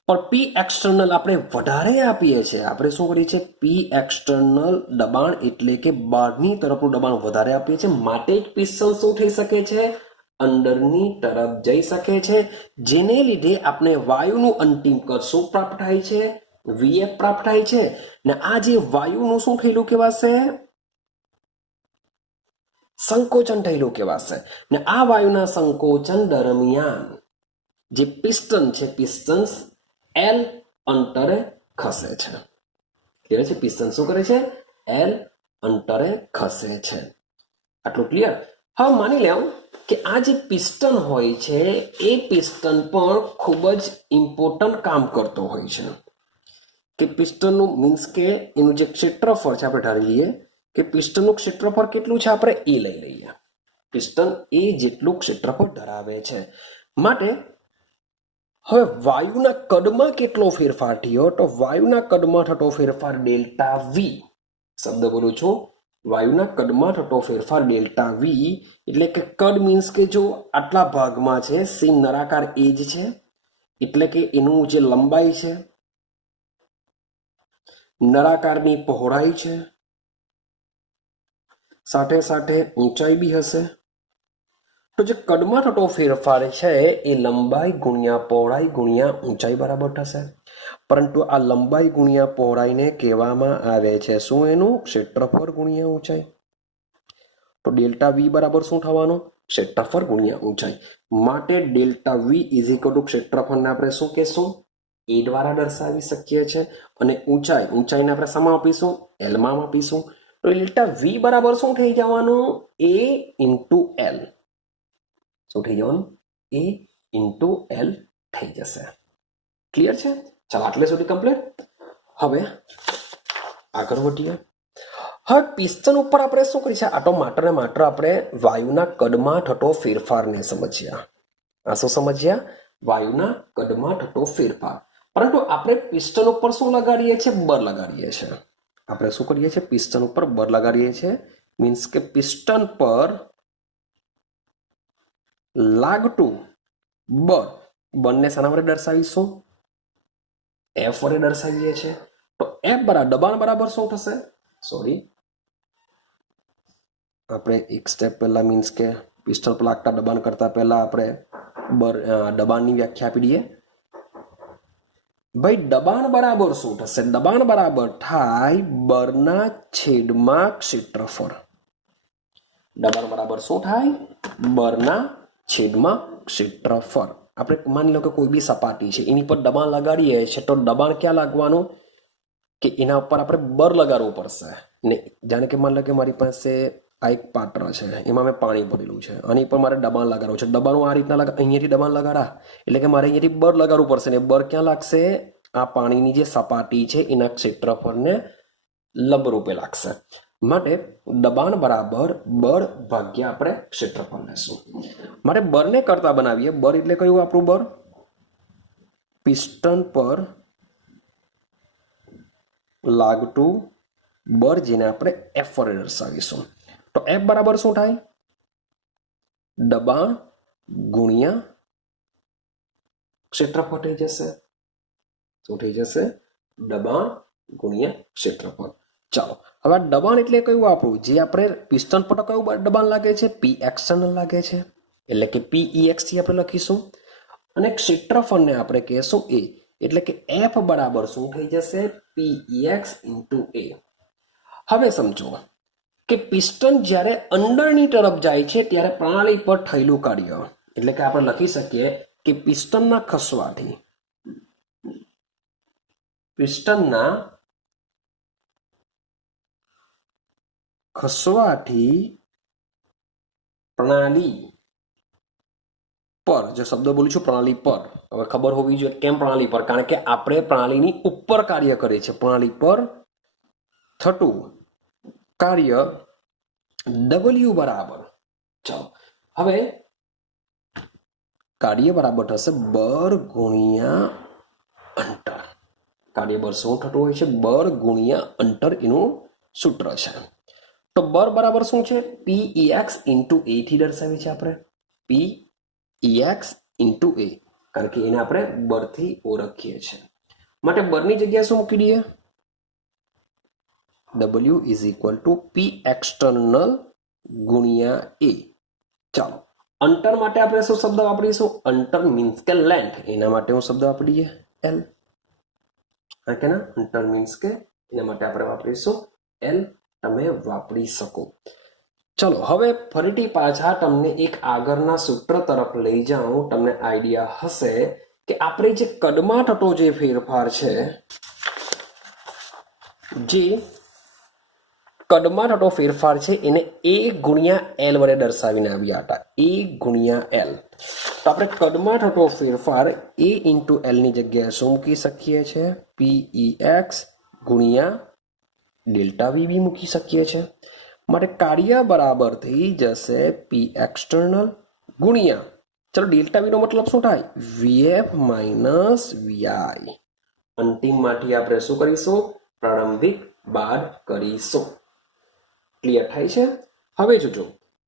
પણ પી એક્સટર્નલ આપણે વધારે આપીએ છીએ. આપણે શું કરીએ છીએ? પી એક્સટર્નલ દબાણ એટલે કે બહારની તરફનું દબાણ વધારે આપીએ છીએ, માટે જ પિસ્ટન શું થઈ શકે છે? અંદરની તરફ જઈ શકે છે, જેને લીધે આપણે વાયુનું અંતિમ કદ શું પ્રાપ્ત થાય છે? વીએફ પ્રાપ્ત થાય છે. ને આ જે વાયુનું શું થયેલું કહેવાશે? સંકોચન થયેલું કહેવાશે. ને આ વાયુના સંકોચન દરમિયાન જે પિસ્ટન છે, પિસ્ટન્સ એલ અંતરે ખસે છે. ક્લિયર છે? પિસ્ટન શું કરે છે? એલ અંતરે ખસે છે. આટલું ક્લિયર? હવે માની લેવું કે આ જે પિસ્ટન હોય છે એ પિસ્ટન પણ ખૂબ જ ઇમ્પોર્ટન્ટ કામ કરતો હોય છે. કે પિસ્ટનનું મીન્સ કે એનું જે ક્ષેત્રફળ છે આપણે ધારી લઈએ કે પિસ્ટનનું ક્ષેત્રફળ કેટલું છે, આપણે એ લઈ લઈએ. પિસ્ટન એ જેટલું ક્ષેત્રફળ ધરાવે છે. માટે હવે વાયુના કદમાં કેટલો ફેરફાર થયો? તો વાયુના કદમાં થતો ફેરફાર ડેલ્ટા વી. શબ્દ બોલું છું, વાયુના કદમાં થતો ફેરફાર ડેલ્ટા વી એટલે કે કદ મીન્સ કે જો આટલા ભાગમાં છે, સી નળાકાર એજ છે, એટલે કે એનું જે લંબાઈ છે, નળાકારની પહોળાઈ છે, સાથે સાથે ઊંચાઈ બી હશે. તો જે કદમાં થતો ફેરફાર છે એ લંબાઈ ગુણ્યા પહોળાઈ ગુણ્યા ઊંચાઈ બરાબર થશે. પરંતુ આ લંબાઈ ગુણ્યા પહોળાઈને કહેવામાં આવે છે શું? એનું ક્ષેત્રફળ ગુણ્યા ઊંચાઈ. તો ડેલ્ટા વી બરાબર શું થવાનું? ક્ષેત્રફળ ગુણ્યા ઊંચાઈ. માટે delta V is equal to ક્ષેત્રફળને આપણે શું કહેશું? એ દ્વારા દર્શાવી શકીએ છીએ. અને ઊંચાઈને આપણે શામાં આપીશું? એલમાં આપીશું. તો ડેલ્ટા વી બરાબર શું થઈ જવાનું? એ ઇન્ટુ એલ. શું થઈ જવાનું? એ ઇન્ટુ એલ થઈ જશે. ક્લિયર છે? ચાલો આટલે સુધી કમ્પ્લીટ. હવે આગળ વધીએ. હવે પિસ્ટન ઉપર આપણે શું કરી છે? આ તો માત્ર ને માત્ર આપણે વાયુના કદમાં થતો ફેરફારને સમજ્યા. આ શું સમજ્યા? વાયુના કદમાં થતો ફેરફાર. પરંતુ આપણે પિસ્ટન ઉપર શું લગાડીએ છીએ? બળ લગાડીએ છીએ. આપણે શું કરીએ છીએ? પિસ્ટન ઉપર બળ લગાડીએ છીએ. મીન્સ કે પિસ્ટન પર લાગતું બળ, બળને શાના વડે દર્શાવીશું? એફ વડે દર્શાવીએ છીએ. તો એફ બરાબર દબાણ બરાબર શું થશે? સોરી, આપણે એક સ્ટેપ પહેલા મીન્સ કે પિસ્ટન પર લાગતા દબાણ કરતા પહેલા આપણે દબાણની વ્યાખ્યા આપી દઈએ. ભાઈ દબાણ બરાબર શું થશે? દબાણ બરાબર થાય બળના છેદમાં ક્ષેત્રફળ. દબાણ બરાબર શું થાય? બળના છેદમાં ક્ષેત્રફળ. આપણે માની લો કે કોઈ બી સપાટી છે એની પર દબાણ લગાડીએ છીએ, તો દબાણ ક્યાં લાગવાનું? કે એના ઉપર આપણે બળ લગાડવું પડશે. ને જાણે કે માની લો કે મારી પાસે આ એક પાત્ર છે, એમાં મેં પાણી ભરેલું છે, આની પર મારે દબાણ લગાડવું છે. દબાણ આ રીતના અહીંયાથી દબાણ લગાડા એટલે કે મારે અહીંયાથી બળ લગાડવું પડશે. ને બળ ક્યાં લાગશે? આ પાણીની જે સપાટી છે એના ક્ષેત્રફળને લંબરૂપે લાગશે. માટે દબાણ બરાબર બળ ભાગ્યા આપણે ક્ષેત્રફળ લેશું. માટે બળને કરતા બનાવીએ. બળ એટલે કયું આપણું બળ? પિસ્ટન પર લાગતું બળ જેને આપણે એફ વડે દર્શાવીશું. તો એફ બરાબર શું થાય? દબાણ ગુણ્યા ક્ષેત્રફળ થઈ જશે. શું થઈ જશે? દબાણ ગુણ્યા ક્ષેત્રફળ. ચાલો, હવે દબાણ એટલે કયું આપણું? જે આપણે પિસ્ટન પર કયું દબાણ લાગે છે? પી એક્સટર્નલ લાગે છે, એટલે કે PEX થી આપણે લખીશું. અને ક્ષેત્રફળને આપણે કહેશું એ, એટલે કે એફ બરાબર શું થઈ જશે? PEX ઇન્ટુ એ. હવે સમજો કે પિસ્ટન જ્યારે અંદરની તરફ જાય છે ત્યારે પ્રણાલી પર થયેલું કાર્ય, એટલે કે આપણે લખી શકીએ કે પિસ્ટનના ખસવાથી પ્રણાલી પર, જો શબ્દ બોલું છું પ્રણાલી પર, હવે ખબર હોવી જોઈએ કેમ પ્રણાલી પર, કારણ કે આપણે પ્રણાલીની ઉપર કાર્ય કરીએ છીએ. પ્રણાલી પર થતું કાર્ય W બરાબર, ચાલો હવે કાર્ય બરાબર થશે બળ ગુણ્યા અંતર. કાર્યબળ શું થતું હોય છે? બળ ગુણ્યા અંતર, એનું સૂત્ર છે. તો બળ બરાબર શું છે? PEX ઇન્ટુ એ થી દર્શાવી છે આપણે. PEX ઇન્ટુ એ, કારણ કે એને આપણે બળથી ઓળખીએ છીએ. માટે બળની જગ્યાએ શું મૂકી દઈએ? W is equal two P external ગુણ્યા એ. ચાલો, અંતર માટે આપણે શું શબ્દ વાપરીશું? અંતર મીન્સ કે લેન્થ, એના માટે હું શબ્દ વાપરીએ L. કે ના, અંતર મીન્સ કે એના માટે આપણે વાપરીશું L. તમે વાપરી શકો. ચલો, હવે ફરીથી પાછા તમને એક આગળના સૂત્ર તરફ લઈ જાઉં. તમને આઈડિયા હશે કે આપણે જે કદમાં થતો જે ફેરફાર છે, જે કદમાં થતો ફેરફાર છે એને A ગુણ્યા L વડે દર્શાવીને આવ્યા હતા. A ગુણ્યા L. તો આપણે કદમાં થતો ફેરફાર A ઇન્ટુ L ની જગ્યાએ શું મૂકી શકીએ છીએ? PEX ગુણ્યા ડેલ્ટા VB મૂકી શકીએ છીએ. માટે કાર્ય બરાબર થઈ જશે P એક્સટર્નલ ગુણ્યા, ચલો ડેલ્ટા V નો મતલબ શું થાય? VF minus VI. અંતિમમાંથી આપણે શું કરીશું? પ્રારંભિક બાદ કરીશું. ક્લિયર થાય છે? હવે જોજો,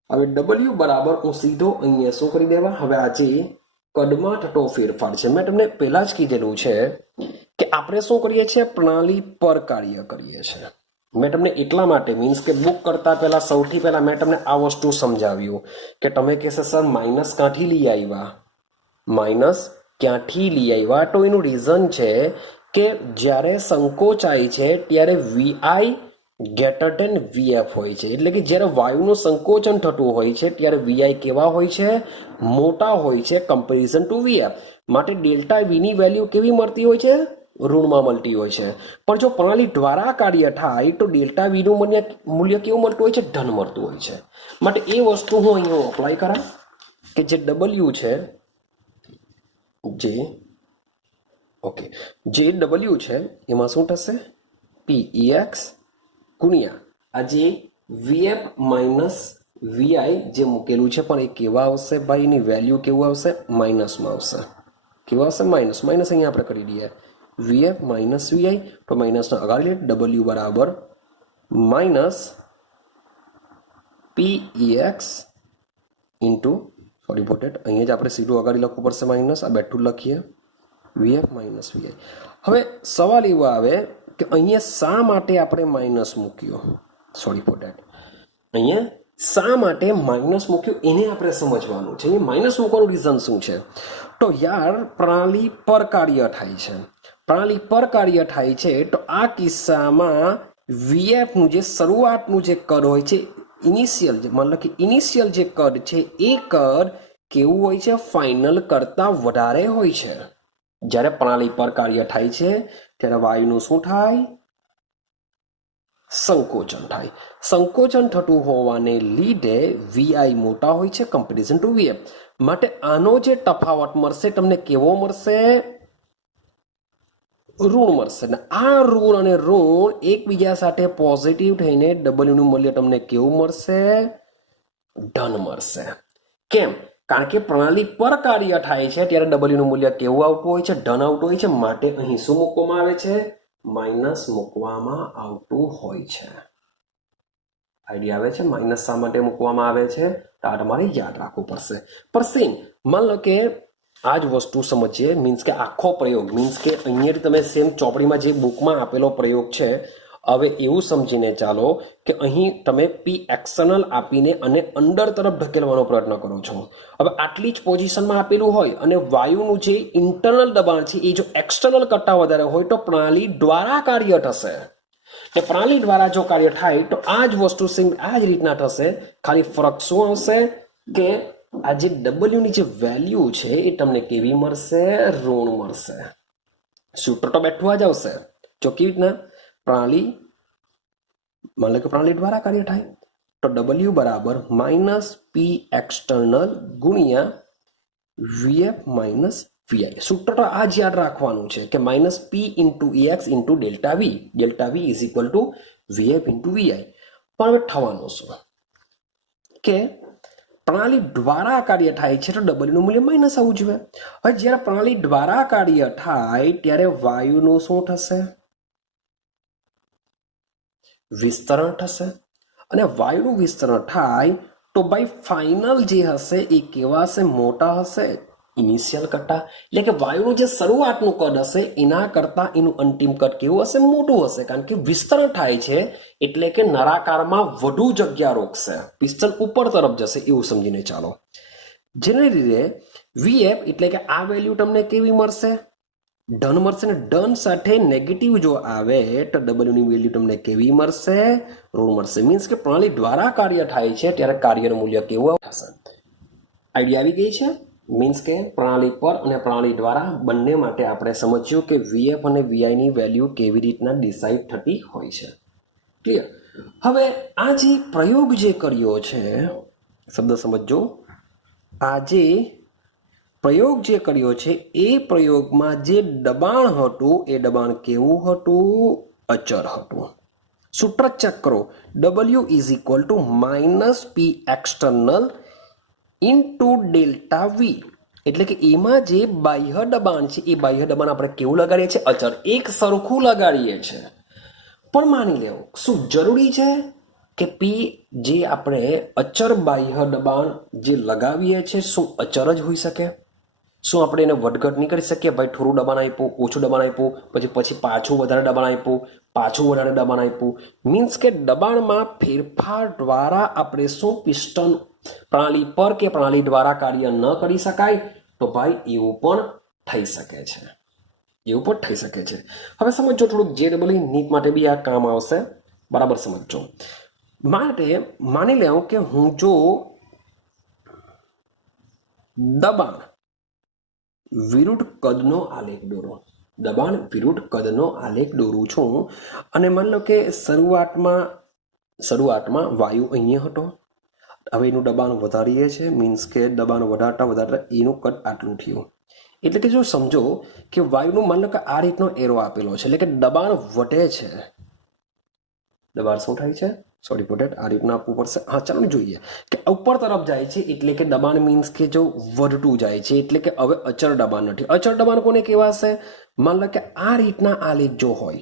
હવે W બરાબર હું સીધો અહીંયા શું કરી દેવા? હવે આજે કદમાં થતો ફેરફાર છે. મેં તમને પહેલા જ કીધેલું છે કે આપણે શું કરીએ છીએ? પ્રણાલી પર કાર્ય કરીએ છીએ. મેં તમને એટલા માટે, મીન્સ કે બુક કરતા પહેલા સૌથી પહેલા મેં તમને આ વસ્તુ સમજાવ્યું કે તમે કહેશો સર માઇનસ ક્યાંથી લઈ આવ્યા? માઇનસ ક્યાંથી લઈ આવ્યા? તો એનું રીઝન છે કે જ્યારે સંકોચાય છે ત્યારે VI ગ્રેટર ધેન VF હોય છે. એટલે કે જ્યારે વાયુનું સંકોચન થતું હોય છે ત્યારે VI કેવા હોય છે? મોટા હોય છે કમ્પેરિઝન ટુ VF. માટે ડેલ્ટા V ની વેલ્યુ કેવી મળતી હોય છે? ઋણમાં મળતી હોય છે. પણ જો પ્રણાલી દ્વારા કાર્ય થાય તો ડેલ્ટા V નું મૂલ્ય કેવું મળતું હોય છે? ધન મળતું હોય છે. માટે એ વસ્તુ હું અહીંયા અપ્લાય કરા કે જે W છે, જે W છે એમાં શું થશે? PEX ગુણ્યા આ જે VF માઇનસ VI જે મૂકેલું છે, પણ એ કેવા આવશે ભાઈ? એની વેલ્યુ કેવું આવશે? માઇનસમાં આવશે. કેવું આવશે? માઇનસ. માઇનસ અહીંયા આપણે કરી દઈએ VF માઇનસ VI. તો માઇનસના અગાડી લે, W બરાબર માઇનસ PEX ઇન્ટુ, સોરી પોટેટ, અહીંયા જ આપણે સીધું અગાડી લખવું પડશે માઇનસ. આ બેઠું લખીએ VF માઇનસ VI. હવે સવાલ એવો આવે કે અહીંયા શા માટે આપણે માઇનસ મૂક્યો? સોરી પોટેટ, અહીંયા શા માટે માઇનસ મૂક્યું એને આપણે સમજવાનું છે. માઇનસ મૂકવાનું રીઝન શું છે? તો યાર પ્રણાલી પર કાર્ય થાય છે. પ્રણાલી પર કાર્ય થાય છે તો આ કિસ્સામાં VF નું જે શરૂઆતનું જે કદ હોય છે, ઇનિશિયલ, મતલબ કે ઇનિશિયલ જે કદ છે એ કદ કેવું હોય છે? ફાઇનલ કરતા વધારે હોય છે. જ્યારે પ્રણાલી પર કાર્ય થાય છે ત્યારે વાયુનું શું થાય? સંકોચન થાય. સંકોચન થતું હોવાને લીધે VI મોટા હોય છે કમ્પેરિઝન ટુ VF. માટે આનો જે તફાવત મળશે તમને કેવો મળશે? ઋણ મળશે. ને આ ઋણ અને ઋણ એકબીજા સાથે પોઝિટિવ થઈને W નું મૂલ્ય તમને કેવું મળશે? ધન મળશે. કેમ કારણ કે પ્રણાલી પર કાર્ય થાય છે ત્યારે ડબલ્યુ નું મૂલ્ય કેવું આવતું હોય છે? ધન આવતું હોય છે. માટે અહીં શું મૂકવામાં આવે છે? માઇનસ મૂકવામાં આવતું હોય છે. આઈડિયા આવે છે? માઇનસ શા માટે મૂકવામાં આવે છે તો આ તમારે યાદ રાખવું પડશે. પર સેમ માન લો કે આ જ વસ્તુ સમજીએ, મીન્સ કે આખો પ્રયોગ, મીન્સ કે અહીંયાથી તમે સેમ ચોપડીમાં જે બુકમાં આપેલો પ્રયોગ છે, હવે એવું સમજીને ચાલો કે અહીં તમે પી એક્સટર્નલ આપીને અને અંદર તરફ ધકેલવાનો પ્રયત્ન કરો છો. હવે આટલી જ પોઝિશનમાં આપેલું હોય અને વાયુનું જે ઇન્ટરનલ દબાણ છે એ જો એક્સટર્નલ કરતા વધારે હોય તો પ્રણાલી દ્વારા કાર્ય થશે. કે પ્રણાલી દ્વારા જો કાર્ય થાય તો આ જ વસ્તુ સેમ આ જ રીતના થશે. ખાલી ફરક શું આવશે કે આ જે ડબલ્યુ ની જે વેલ્યુ છે એ તમને કેવી મળશે? ઋણ મળશે. સૂત્ર તો બેઠું જ આવશે. જો કેવી રીતના? પ્રણાલી, માન લો કે પ્રણાલી દ્વારા કાર્ય થાય તો ડબલ્યુ બરાબર માઇનસ પી એક્સટર્નલ ગુણ્યા વીએફ માઇનસ વીઆઈ. સૂત્ર તો આ જ યાદ રાખવાનું છે કે minus P into X into delta V. Delta V is equal to VF into VI. પણ હવે થવાનું શું કે પ્રણાલી દ્વારા કાર્ય થાય છે તો ડબલ્યુ નું મૂલ્ય માઇનસ આવવું જોઈએ. હવે જ્યારે પ્રણાલી દ્વારા કાર્ય થાય ત્યારે વાયુનું શું થશે? વિસ્તરણ થશે. અને વાયુનું વિસ્તરણ થાય તો ભાઈ ફાઇનલ જે હશે એ કેવા હશે? મોટા હશે ઇનિશિયલ કરતા. એટલે કે વાયુનું જે શરૂઆતનું કદ હશે એના કરતા એનું અંતિમ કદ કેવું હશે? મોટું હશે. કારણ કે વિસ્તરણ થાય છે એટલે કે નળાકારમાં વધુ જગ્યા રોકશે, પિસ્ટન ઉપર તરફ જશે એવું સમજીને ચાલો. જેને લીધે વીએફ એટલે કે આ વેલ્યુ તમને કેવી મળશે? ધન મળશે. ને ધન સાથે નેગેટિવ જો આવે તો ડબલ્યુ ની વેલ્યુ તમને કેવી મળશે? ઋણ મળશે. મીન્સ કે પ્રણાલી દ્વારા કાર્ય થાય છે ત્યારે કાર્યનું મૂલ્ય કેવું થશે? આઈડિયા આવી ગઈ છે? મીન્સ કે પ્રણાલી પર અને પ્રણાલી દ્વારા બંને માટે આપણે સમજ્યું કે વીએફ અને વીઆઈ ની વેલ્યુ કેવી રીતના ડિસાઇડ થતી હોય છે. ક્લિયર? હવે આ જે પ્રયોગ જે કર્યો છે, શબ્દ સમજો, આ જે પ્રયોગ જે કર્યો છે એ પ્રયોગમાં જે દબાણ હતું એ દબાણ કેવું હતું? અચર હતું. સૂત્ર ચેક કરો. W is equal to minus P external into delta V. એટલે કે એમાં જે બાહ્ય દબાણ છે એ બાહ્ય દબાણ આપણે કેવું લગાડીએ છીએ? અચર. એક સરખું લગાડીએ છીએ. પણ માની લેવું શું જરૂરી છે કે પી જે આપણે અચર બાહ્ય દબાણ જે લગાવીએ છીએ શું અચર જ હોઈ શકે? શું આપણે એને વધઘટ નહીં કરી શકીએ? ભાઈ થોડું દબાણ આપ્યું, ઓછું દબાણ આપ્યું, પછી પાછું વધારે દબાણ આપ્યું, પાછું વધારે દબાણ આપ્યું. મીન્સ કે દબાણમાં ફેરફાર દ્વારા આપણે શું પિસ્ટન પ્રણાલી પર કે પ્રણાલી દ્વારા કાર્ય ન કરી શકાય? તો ભાઈ એવું પણ થઈ શકે છે. એવું પણ થઈ શકે છે. હવે સમજો થોડુંક JEE નીટ માટે બી આ કામ આવશે. બરાબર સમજો. માટે માની લેવું કે હું જો દબાણ વિરુદ્ધ કદનો આલેખ દોરો, દબાણ વિરુદ્ધ કદનો આલેખ દોરું છું અને માની લો કે શરૂઆતમાં વાયુ અહીંયા હતો. હવે એનું દબાણ વધારીએ છીએ. મીન્સ કે દબાણ વધારતા એનું કદ આટલું થયું. એટલે કે જો સમજો કે વાયુનું માની લો કે આ રીતનો એરો આપેલો છે, એટલે કે દબાણ વધે છે. દબાણ શું થાય છે? સોરી ફોર ધેટ, આ રીતના આપવું પડશે. હા ચાલો જોઈએ કે ઉપર તરફ જાય છે એટલે કે દબાણ મીન્સ કે જો વધતું જાય છે એટલે કે હવે અચળ દબાણ નથી. અચળ દબાણ કોને કહેવાશે? માન લો કે આ રીતના આલેખ જો હોય,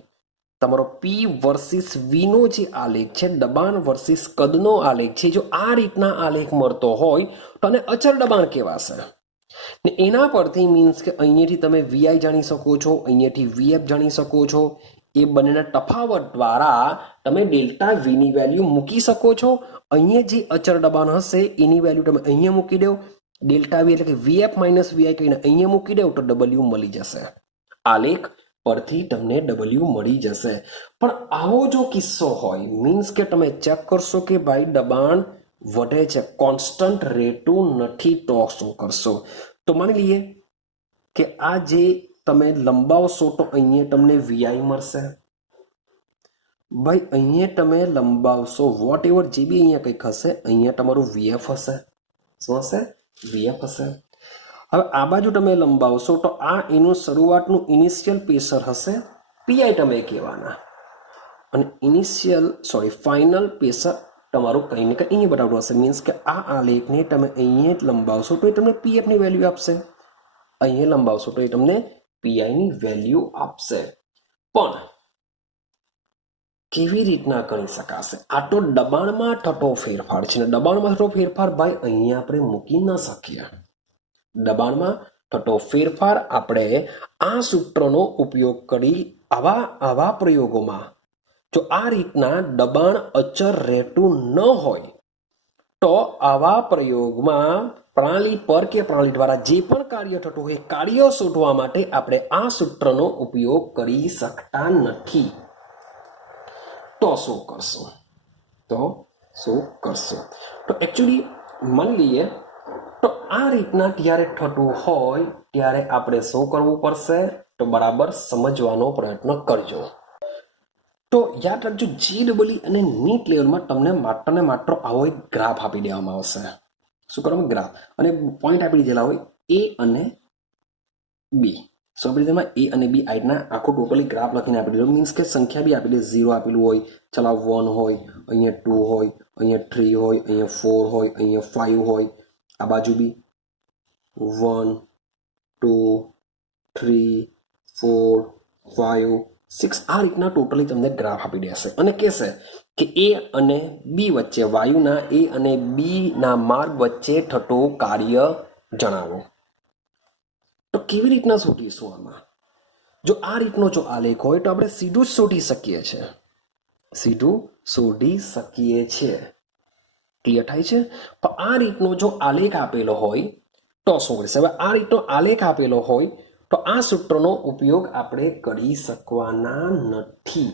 તમારો પી વર્સિસ વી નો જે આલેખ છે, દબાણ વર્સિસ કદનો આલેખ છે, જો આ રીતના આલેખ મળતો હોય તો આને અચળ દબાણ કહેવાશે. ને એના પરથી મીન્સ કે અહીંયાથી તમે વીઆઈ જાણી શકો છો, અહીંયાથી વીએફ જાણી શકો છો. એ બંનેના તફાવત દ્વારા તમે ડેલ્ટા વી ની વેલ્યુ મૂકી શકો છો. અહીંયા જે અચળ દબાણ હશે એની વેલ્યુ તમે અહીંયા મૂકી દો. ડેલ્ટા વી એટલે કે વીએફ માઇનસ વીઆઈ કહીને અહીંયા મૂકી દો તો ડબલ્યુ મળી જશે. આલેખ પરથી તમને ડબલ્યુ મળી જશે. પણ આવો જો કિસ્સો હોય, મીન્સ કે તમે ચેક કરશો કે ભાઈ દબાણ વધે છે, કોન્સ્ટન્ટ રહેતું નથી, તો શું કરશો? તો માની લઈએ કે આ જે તમે લંબાવશો તો અહીંયા તમને વીઆઈ મળશે. ભાઈ અહીંયા તમે લંબાવશો વોટ એવર જે બી અહીંયા કંઈક હશે, અહીંયા તમારું વીએફ હશે. શું હશે? વીએફ હશે. હવે આ બાજુ તમે લંબાવશો તો આ એનું શરૂઆતનું ઇનિશિયલ પ્રેશર હશે, પીઆઈ તમે કહેવાના, અને ફાઇનલ પ્રેશર તમારું કંઈ ને કંઈ અહીંયા બતાવતું હશે. મીન્સ કે આ આલેખને તમે અહીંયા જ લંબાવશો તો એ તમને પીએફની વેલ્યુ આપશે, અહીંયા લંબાવશો તો એ તમને પીઆઈની વેલ્યુ આપશે. પણ કેવી રીતના કરી શકાશે? આ તો દબાણમાં થતો ફેરફાર છે ને દબાણમાં થતો ફેરફાર ભાઈ અહીંયા આપણે મૂકી ન શકીએ. દબાણમાં થતો ફેરફાર આપણે આ સૂત્રનો ઉપયોગ કરી આવા પ્રયોગોમાં જો આ રીતના દબાણ અચર રહેતું ન હોય તો આવા પ્રયોગમાં પ્રણાલી પર કે પ્રણાલી દ્વારા જે પણ કાર્ય થતું હોય કાર્ય શોધવા માટે આપણે આ સૂત્રનો ઉપયોગ કરી શકતા નથી. તો શું કરશું? તો એકચ્યુઅલી માની લઈએ તો આ રીતના જ્યારે થતું હોય ત્યારે આપણે શું કરવું પડશે? તો બરાબર સમજવાનો પ્રયત્ન કરજો. તો યાદ રાખજો, GEE અને નીટ લેવલમાં તમને માત્ર ને માત્ર આવો એક ગ્રાફ આપી દેવામાં આવશે. શું કરવામાં? ગ્રાફ. અને પોઈન્ટ આપી દીધેલા હોય A અને B. સો આપણે તેમાં A અને B આઈટના આખો ટોટલી ગ્રાફ લખીને આપી દીધો. મીન્સ કે સંખ્યા બી આપેલી, 0 આપેલું હોય, ચલા 1 હોય, અહીંયા 2 હોય, અહીંયા 3 હોય, અહીંયા 4 હોય, અહીંયા 5 હોય, આ બાજુ બી 1 2 3 4 5 6 આ રીતના ટોટલી તમને ગ્રાફ આપી દેશે અને કહેશે કે A અને B વચ્ચે, વાયુના A અને B ના માર્ગ વચ્ચે થતું કાર્ય જણાવો. તો કેવી રીતના શોધીશું આમાં? જો આ રીતનો જો આલેખ હોય તો આપણે સીધું જ શોધી શકીએ છીએ. ક્લિયર થાય છે? પણ આ રીતનો જો આલેખ આપેલો હોય તો શું કરીશ? હવે આ રીતનો આલેખ આપેલો હોય તો આ સૂત્રનો ઉપયોગ આપણે કરી શકવાના નથી.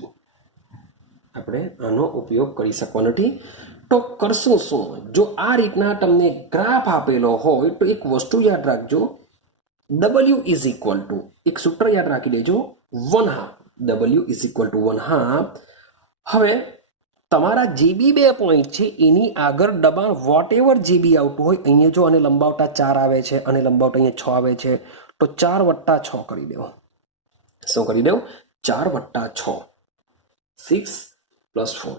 તો કરશું શું? જો આ રીતના તમને ગ્રાફ આપેલો હોય તો એક વસ્તુ યાદ રાખજો, W ઇઝ ઇક્વલ ટુ, એક સૂત્ર યાદ રાખી દેજો, 1/2. W is equal two 1/2. હવે તમારા જે બી 2 પોઈન્ટ છે એની આગળ દબાણ વોટ એવર જે બી આવતું હોય, અહીંયા જો અને લંબાવતા 4 આવે છે અને લંબાવતા અહીંયા 6 આવે છે તો 4 + 6 કરી દેવો. શું કરી દેવું? 4 + 6, 6 + 4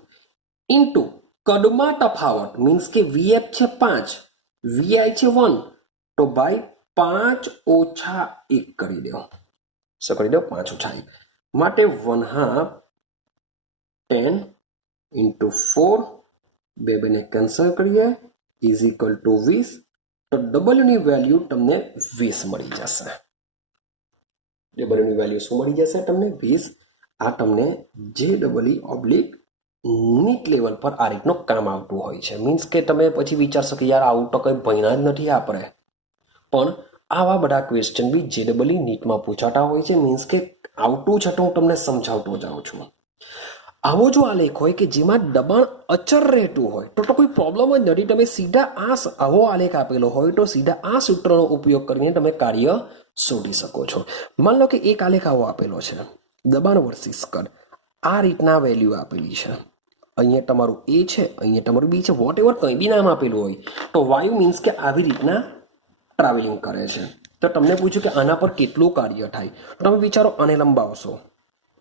ઇન્ટુ કદમાં તફાવત, મીન્સ કે VF છે 5, VI છે 1, તો ભાઈ 5 - 1 કરી દેવો. શું કરી દેવો? 5 - 1 માટે 1/2 10 ઇન્ટુ 4, 2 ને કેન્સલ કરીએ, ઇઝ ઇક્વલ ટુ 20. તો W ની વેલ્યુ તમને 20 મળી જશે. W ની વેલ્યુ શું મળી જશે તમને? 20. આ તમને JEE નીટ લેવલ પર આ રીતનો કામ આવતું હોય છે. મીન્સ કે તમે પછી વિચારશો કે યાર આવું તો કંઈ ભણ્યા જ નથી આપણે, પણ આવા બધા ક્વેશ્ચન બી JEE નીટમાં પૂછાતા હોય છે. મીન્સ કે આવતું છે તો હું તમને સમજાવતો જાઉં છું. આવો જો આલેખ હોય કે જેમાં દબાણ અચર રહેતું હોય તો કોઈ પ્રોબ્લેમ જ નથી. તમે સીધા આવો આલેખ આપેલો હોય તો સીધા આ સૂત્રનો ઉપયોગ કરીને તમે કાર્ય શોધી શકો છો. માન લો કે એક આલેખ આવો આપેલો છે, દબાણ વર્સિસ કદ, આ રીતના વેલ્યુ આપેલી છે. અહીંયા તમારું A છે, અહીંયા તમારું B છે, વોટ એવર કંઈ બી નામ આપેલું હોય તો વાયુ મીન્સ કે આવી રીતના ટ્રાવેલિંગ કરે છે. તો તમને પૂછ્યું કે આના પર કેટલું કાર્ય થાય, તો તમે વિચારો આને લંબાવશો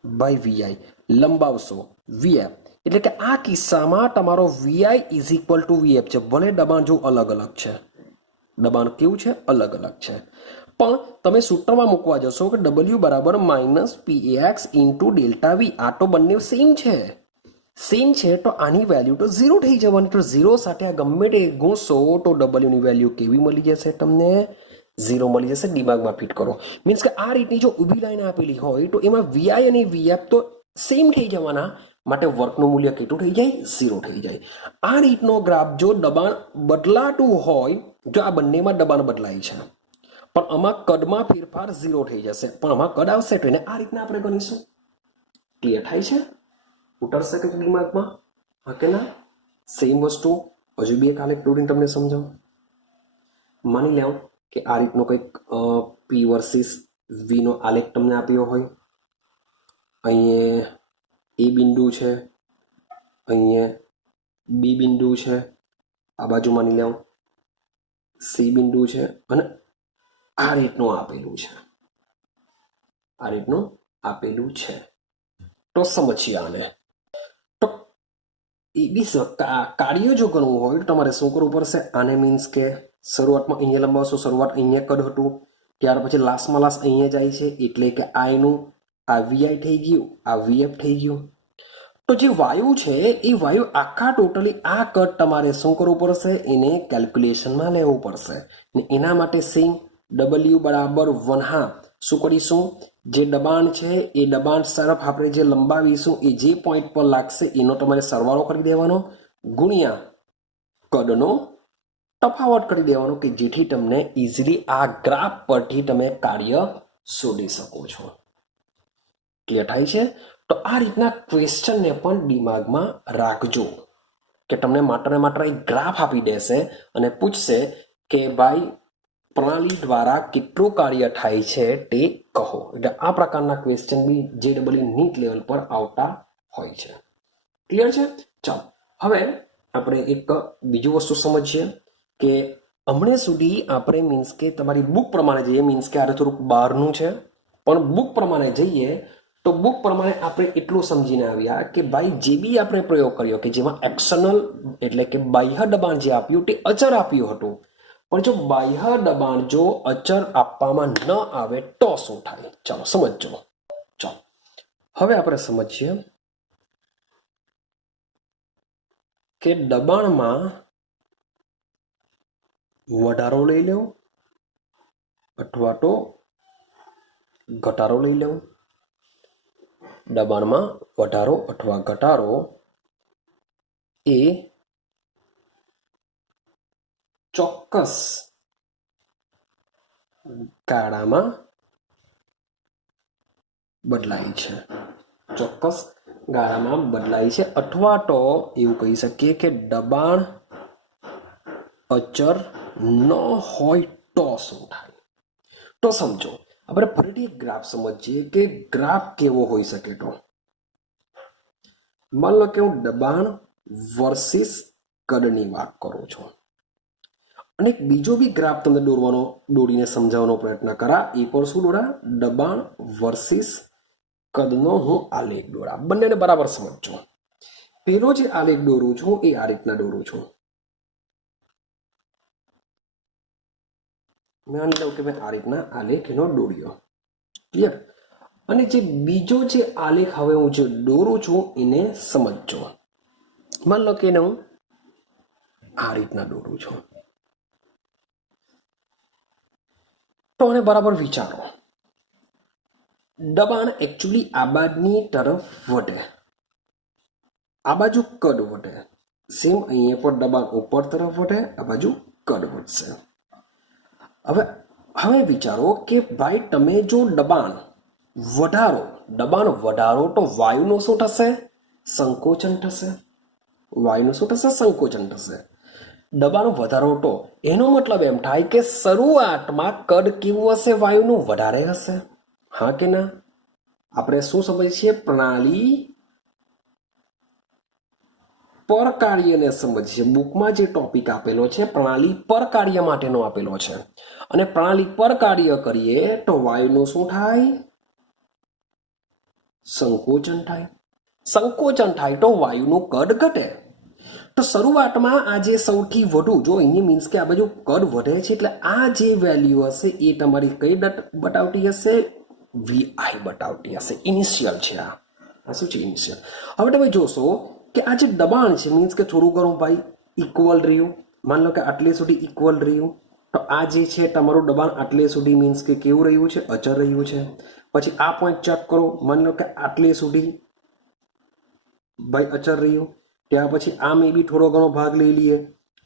બાય VI, લંબાવશો VF, એટલે કે આ કિસ્સામાં તમારો VI is equal two VF છે. ભલે દબાણ જો અલગ અલગ છે, દબાણ કેવું છે? અલગ અલગ છે, પણ તમે સૂત્રમાં મૂકવા જશો કે W બરાબર -PAX ઇન્ટુ ΔV. આ તો બંને સેમ છે તો આની વેલ્યુ તો 0 થઈ જવાની. તો 0 સાથે આ ગમે તે ગુણશો તો W ની વેલ્યુ કેવી મળી જશે? તમને 0 મળી જશે. દિમાગમાં ફિટ કરો. મીન્સ કે આ રીતની જો ઊભી લાઈન આપેલી હોય તો એમાં VI અને VF તો સેમ થઈ જવાના, માટે વર્કનું મૂલ્ય કેટલું થઈ જાય? 0 થઈ જાય. આ રીતનો ગ્રાફ જો દબાણ બદલાતું હોય, જો આ બંનેમાં દબાણ બદલાય છે પણ આમાં કદમાં ફેરફાર 0 થઈ જશે, પણ આમાં કદ આવશે તો એને આ રીતના આપણે ગણીશું. ક્લિયર થાય છે? ઉતરશે કે દિમાગમાં? હા કે ના? સેમ વસ્તુ હજુ બી એક આલેખ દોરીને તમને સમજાવું. માની લેવું કે આ રીતનો કંઈક P વર્સિસ V નો આલેખ તમને આપ્યો હોય. અહીંયા A બિંદુ છે, અહીંયા B બિંદુ છે, આ બાજુ માની લેવું C બિંદુ છે અને આ રીતનું આપેલું છે. તો સમજીએ આને. તો એ બી કાર્ય જો કરવું હોય તો તમારે શું કરવું પડશે? આને મીન્સ કે શરૂઆતમાં અહીંયા લંબાવશો, શરૂઆત અહીંયા કદ હતું, ત્યાર પછી લાસ્ટમાં લાસ્ટ અહીંયા જાય છે, એટલે કે આઈનું આ વીઆઈ થઈ ગયું, આ વીએફ થઈ ગયું. તો જે વાયુ છે એ વાયુ આખા ટોટલી આ કદ તમારે શું કરવું પડશે? એને કેલ્ક્યુલેશનમાં લેવું પડશે. ને એના માટે સેમ ડબલ્યુ બરાબર 1/2 શું કરીશું? જે દબાણ છે એ દબાણ તરફ આપણે જે લંબાવીશું એ જે પોઈન્ટ પર લાગશે એનો તમારે સરવાળો કરી દેવાનો ગુણ્યા કદનો તફાવત કરી દેવાનો, કે જેથી તમને ઇઝીલી આ ગ્રાફ પરથી તમે કાર્ય શોધી શકો છો. ક્લિયર થાય છે? તો આ રીતના ક્વેશ્ચનને પણ દિમાગમાં રાખજો કે તમને માત્ર ને માત્ર એક ગ્રાફ આપી દેશે અને પૂછશે કે ભાઈ પ્રણાલી દ્વારા કેટલું કાર્ય થાય છે તે કહો. એટલે આ પ્રકારના ક્વેશ્ચન બી JEE નીટ લેવલ પર આવતા હોય છે. ક્લિયર છે? ચાલો હવે આપણે એક બીજું વસ્તુ સમજીએ કે હમણાં સુધી આપણે મીન્સ કે તમારી બુક પ્રમાણે જઈએ, મીન્સ કે આ થોડુંક બહારનું છે પણ બુક પ્રમાણે જઈએ તો બુક પ્રમાણે આપણે એટલું સમજીને આવ્યા કે ભાઈ જે બી આપણે પ્રયોગ કર્યો કે જેમાં એક્સટર્નલ એટલે કે બાહ્ય દબાણ જે આપ્યું તે અચર આપ્યું હતું, પણ જો બાહ્ય દબાણ જો અચર આપવામાં ન આવે તો શું થાય? ચાલો સમજો. ચાલો હવે આપણે સમજીએ કે દબાણમાં વધારો લઈ લેવો અથવા તો ઘટાડો લઈ લેવો. દબાણમાં વધારો અથવા ઘટાડો એ ચોક્કસ ગાળામાં બદલાય છે, ચોક્કસ ગાળામાં બદલાય છે, અથવા તો એવું કહી શકીએ કે દબાણ અચર ન હોય તો શું થાય? તો સમજો આપણે ફરીથી એક ગ્રાફ સમજીએ કે ગ્રાફ કેવો હોઈ શકે. તો માન લો કે હું દબાણ વર્સિસ કદની વાત કરું છું અને એક બીજો બી ગ્રાફ તમને દોરીને સમજાવવાનો પ્રયત્ન કરા. એ પર શું દોરા? દબાણ વર્સિસ કદનો હું આલેખ દોરા. બંનેને બરાબર સમજો. પેલો જે આલેખ દોરું છું એ આ રીતના દોરું છું. માની લઉં કે મેં આ રીતના આલેખ એનો દોર્યો. ક્લિયર? અને જે બીજો જે આલેખ હવે હું જે દોરું છું એને સમજો. માન લો કે એને હું આ રીતના દોરું છું. તો આને બરાબર વિચારો. દબાણ એકચ્યુઅલી આ બાજુની તરફ વધે, આ બાજુ કદ વધે. સેમ અહીંયા પર દબાણ ઉપર તરફ વધે, આ બાજુ કદ વધશે. હવે વિચારો કે ભાઈ તમે જો દબાણ વધારો તો વાયુનું શું થશે? સંકોચન થશે. વાયુનું શું થશે? સંકોચન થશે. દબાણ વધારો તો એનો મતલબ એમ થાય કે શરૂઆતમાં કદ કેવું હશે? વાયુનું વધારે હશે. હા કે ના? આપણે શું સમજીએ છીએ? પ્રણાલી પર કાર્યને સમજીએ. બુકમાં જે ટોપિક આપેલો છે પ્રણાલી પર કાર્ય માટેનો આપેલો છે, અને પ્રણાલી પર કાર્ય કરીએ તો વાયુનું શું થાય? સંકોચન થાય. સંકોચન થાય તો વાયુનું કદ ઘટે. તો શરૂઆતમાં આ જે સૌથી વધુ જો અહીંયા મીન્સ કે આ બાજુ કદ વધે છે એટલે આ જે વેલ્યુ હશે એ તમારી કઈ બતાવતી હશે? VI બતાવતી હશે. ઇનિશિયલ છે આ શું છે? ઇનિશિયલ. હવે તમે જોશો કે આ જે દબાણ છે મીન્સ કે થોડું ઘણું ભાઈ ઇક્વલ રહ્યું. માન લો કે આટલે સુધી ઇક્વલ રહ્યું, તો આ જે છે તમારું દબાણ આટલે સુધી મીન્સ કે કેવું રહ્યું છે? અચર રહ્યું છે. પછી આ પોઈન્ટ ચેક કરો. માન લો કે આટલે સુધી ભાઈ અચર રહ્યું, ત્યાર પછી આ મે બી થોડો ઘણો ભાગ લઈ લઈએ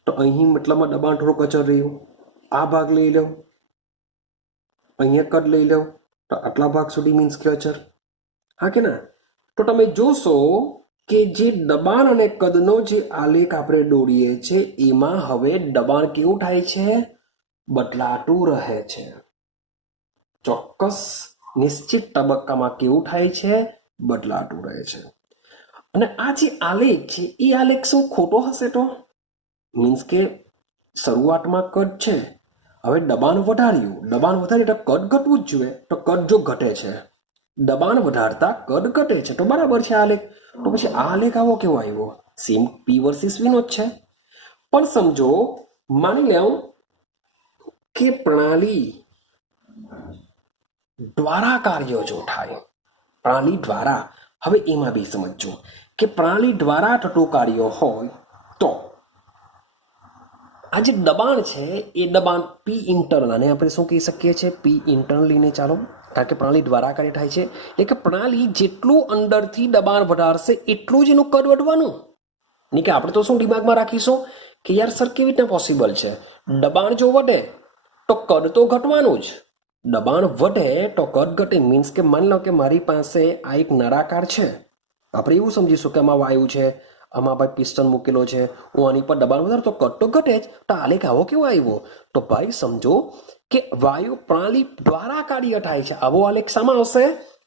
તો અહીં મતલબમાં દબાણ થોડુંક અચર રહ્યું. આ ભાગ લઈ લો, અહીંયા કદ લઈ લો તો આટલા ભાગ સુધી મીન્સ કે અચર. હા કે ના? તો તમે જોશો કે જે દબાણ અને કદનો જે આલેખ આપણે દોરીએ છે એમાં હવે દબાણ કેવું થાય છે? બદલાતું રહે છે. ચોક્કસ નિશ્ચિત તબક્કામાં કેવું થાય છે? બદલાતું રહે છે. અને આ જે આલેખ છે એ આલેખ શું ખોટો હશે? તો મીન્સ કે શરૂઆતમાં કદ છે, હવે દબાણ વધારીએ તો કદ ઘટવું જ જોઈએ. તો કદ જો ઘટે છે, દબાણ વધારતા કદ ઘટે છે તો બરાબર છે આલેખ. તો પછી આ આલેખ આવો કેવો આવ્યો? સેમ પી વર્સિસ વીનો જ છે. પણ સમજો માની લેવું કે પ્રણાલી દ્વારા કાર્ય જો થાય, પ્રણાલી દ્વારા, હવે એમાં બી સમજજો કે પ્રણાલી દ્વારા થતું કાર્ય હોય તો આ જે દબાણ છે એ દબાણ પી ઇન્ટરનલ, અને આપણે શું કહી શકીએ છીએ, પી ઇન્ટરનલીને ચાલો, કારણ કે પ્રણાલી દ્વારા કાર્ય થાય છે એટલે કે પ્રણાલી જેટલું અંદરથી દબાણ વધારશે એટલું જ એનું કદ વધવાનું. નહીં કે આપણે તો શું દિમાગમાં રાખીશું કે યાર સર કેવી રીતના પોસિબલ છે, દબાણ જો વધે તો કદ તો ઘટવાનું જ, દબાણ વધે તો કદ ઘટે. મીન્સ કે માની લો કે મારી પાસે આ એક નળાકાર છે, આપણે એવું સમજીશું કે આમાં વાયુ છે, આમાં ભાઈ પિસ્ટન મૂકેલો છે, હું આની પર દબાણ વધારું તો કદ તો ઘટે જ. તો આલેખ આવો કેવો આવ્યો, તો ભાઈ સમજો કે વાયુ પ્રણાલી દ્વારા કાર્ય થાય છે. આવો આલેખ શામાં આવશે,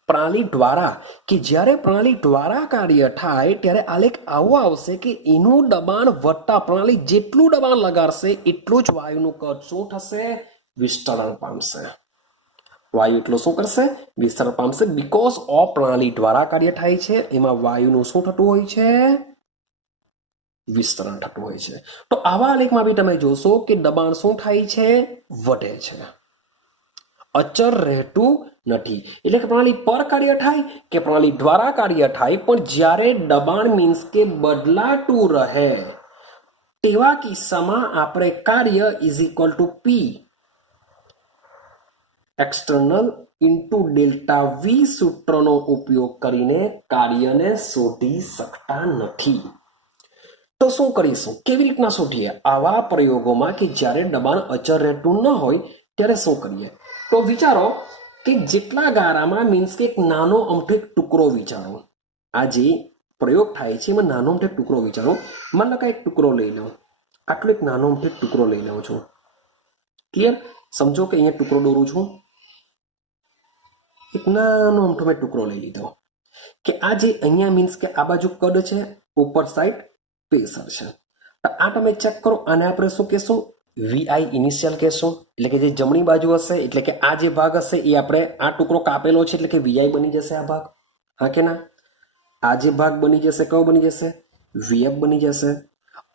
પ્રણાલી દ્વારા, કે જ્યારે પ્રણાલી દ્વારા કાર્ય થાય ત્યારે આલેખ આવો આવશે કે એનું દબાણ વધતા, પ્રણાલી જેટલું દબાણ લગાડશે એટલું જ વાયુનું કદ શું થશે, વિસ્તરણ પામશે. વાયુ એટલું શું કરશે, વિસ્તરણ પામશે. બીકોઝ ઓફ પ્રણાલી દ્વારા કાર્ય થાય છે, એમાં વાયુનું શું થતું હોય છે, વિસ્તરણ થતું હોય છે. તો આવા આલેખમાં બી તમે જોશો કે દબાણ શું થાય છે, વધે છે, અચર રહેતું નથી. એટલે કે પ્રણાલી પર કાર્ય થાય કે પ્રણાલી દ્વારા કાર્ય થાય, પણ જ્યારે દબાણ મીન્સ કે બદલાતું રહે તેવા કિસ્સામાં આપણે કાર્ય is equal to P external into delta V સૂત્રનો ઉપયોગ કરીને કાર્યને શોધી શકતા નથી. તો શું કરીશું, કેવી રીતના શોધીએ આવા પ્રયોગોમાં કે જ્યારે દબાણ અચર રહેતું ન હોય ત્યારે શું કરીએ. તો વિચારો કે જેટલા ગારામાં મીન્સ કે એક નાનો અમથો એક ટુકડો વિચારો, આ જે પ્રયોગ થાય છે એમાં નાનો અમથો ટુકડો વિચારો. માન લો કે એક ટુકડો લઈ લઉં, આટલો એક નાનો અમથો ટુકડો લઈ લઉં છું. ક્લિયર, સમજો કે અહીંયા ટુકડો દોરું છું, એક નાનો અમથો મેં ટુકડો લઈ લીધો કે આ જે અહીંયા મીન્સ કે આ બાજુ કદ છે, ઉપર સાઈડ પ્રેશર છે. તો આ તમે ચેક કરો, આને આપણે શું કહેશું, વીઆઈ ઇનિશિયલ કહેશું. એટલે કે જે જમણી બાજુ હશે, એટલે કે આ જે ભાગ હશે એ આપણે આ ટુકડો કાપેલો છે એટલે કે વીઆઈ બની જશે આ ભાગ, હા કે ના. આ જે ભાગ બની જશે કયો બની જશે, વીએફ બની જશે.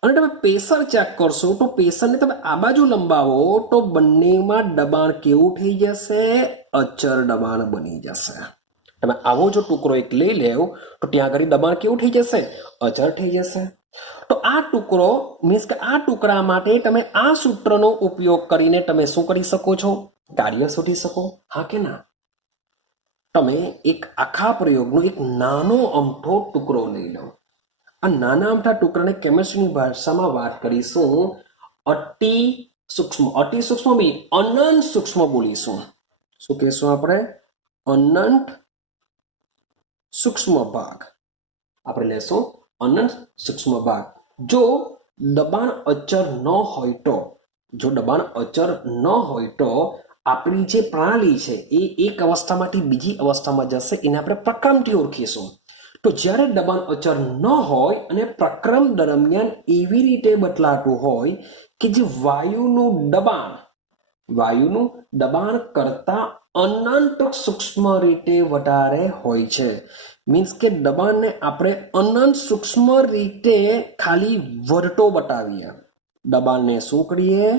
અને તમે પ્રેશર ચેક કરશો તો પ્રેશરને તમે આ બાજુ લંબાવો તો બંનેમાં દબાણ કેવું થઈ જશે, અચર દબાણ બની જશે. તમે આવો જો ટુકડો એક લઈ લેવો તો ત્યાં આગળ દબાણ કેવું થઈ જશે, અચર થઈ જશે. તો આ ટુકડો મીન્સ કે આ ટુકડા માટે તમે આ સૂત્રનો ઉપયોગ કરીને તમે શું કરી શકો છો, કાર્ય શોધી શકો, હા કે ના. તમે એક આખા પ્રયોગનો એક નાનો અમથો ટુકડો લઈ લો. આ નાના અમથા ટુકડાને કેમિસ્ટ્રીની ભાષામાં વાત કરીશું અતિ સૂક્ષ્મ, અતિ સૂક્ષ્મ બી અનંત સૂક્ષ્મ બોલીશું. શું કહેશું આપણે, અનંત સૂક્ષ્મ ભાગ આપણે લેશું, અનંત સૂક્ષ્મ ભાગ. જો દબાણ અચર ન હોય તો, જો દબાણ અચર ન હોય તો આપણી જે પ્રણાલી છે એ એક અવસ્થામાંથી બીજી અવસ્થામાં જશે, એને આપણે પ્રક્રમથી ઓળખીશું. તો જ્યારે દબાણ અચર ન હોય અને પ્રક્રમ દરમિયાન એવી રીતે બદલાતું હોય કે જે વાયુનું દબાણ કરતા અનંત સૂક્ષ્મ રીતે વધારે હોય છે. મીન્સ કે દબાણને આપણે અનંત સૂક્ષ્મ રીતે ખાલી વધતો બતાવીએ, દબાણને શું કરીએ,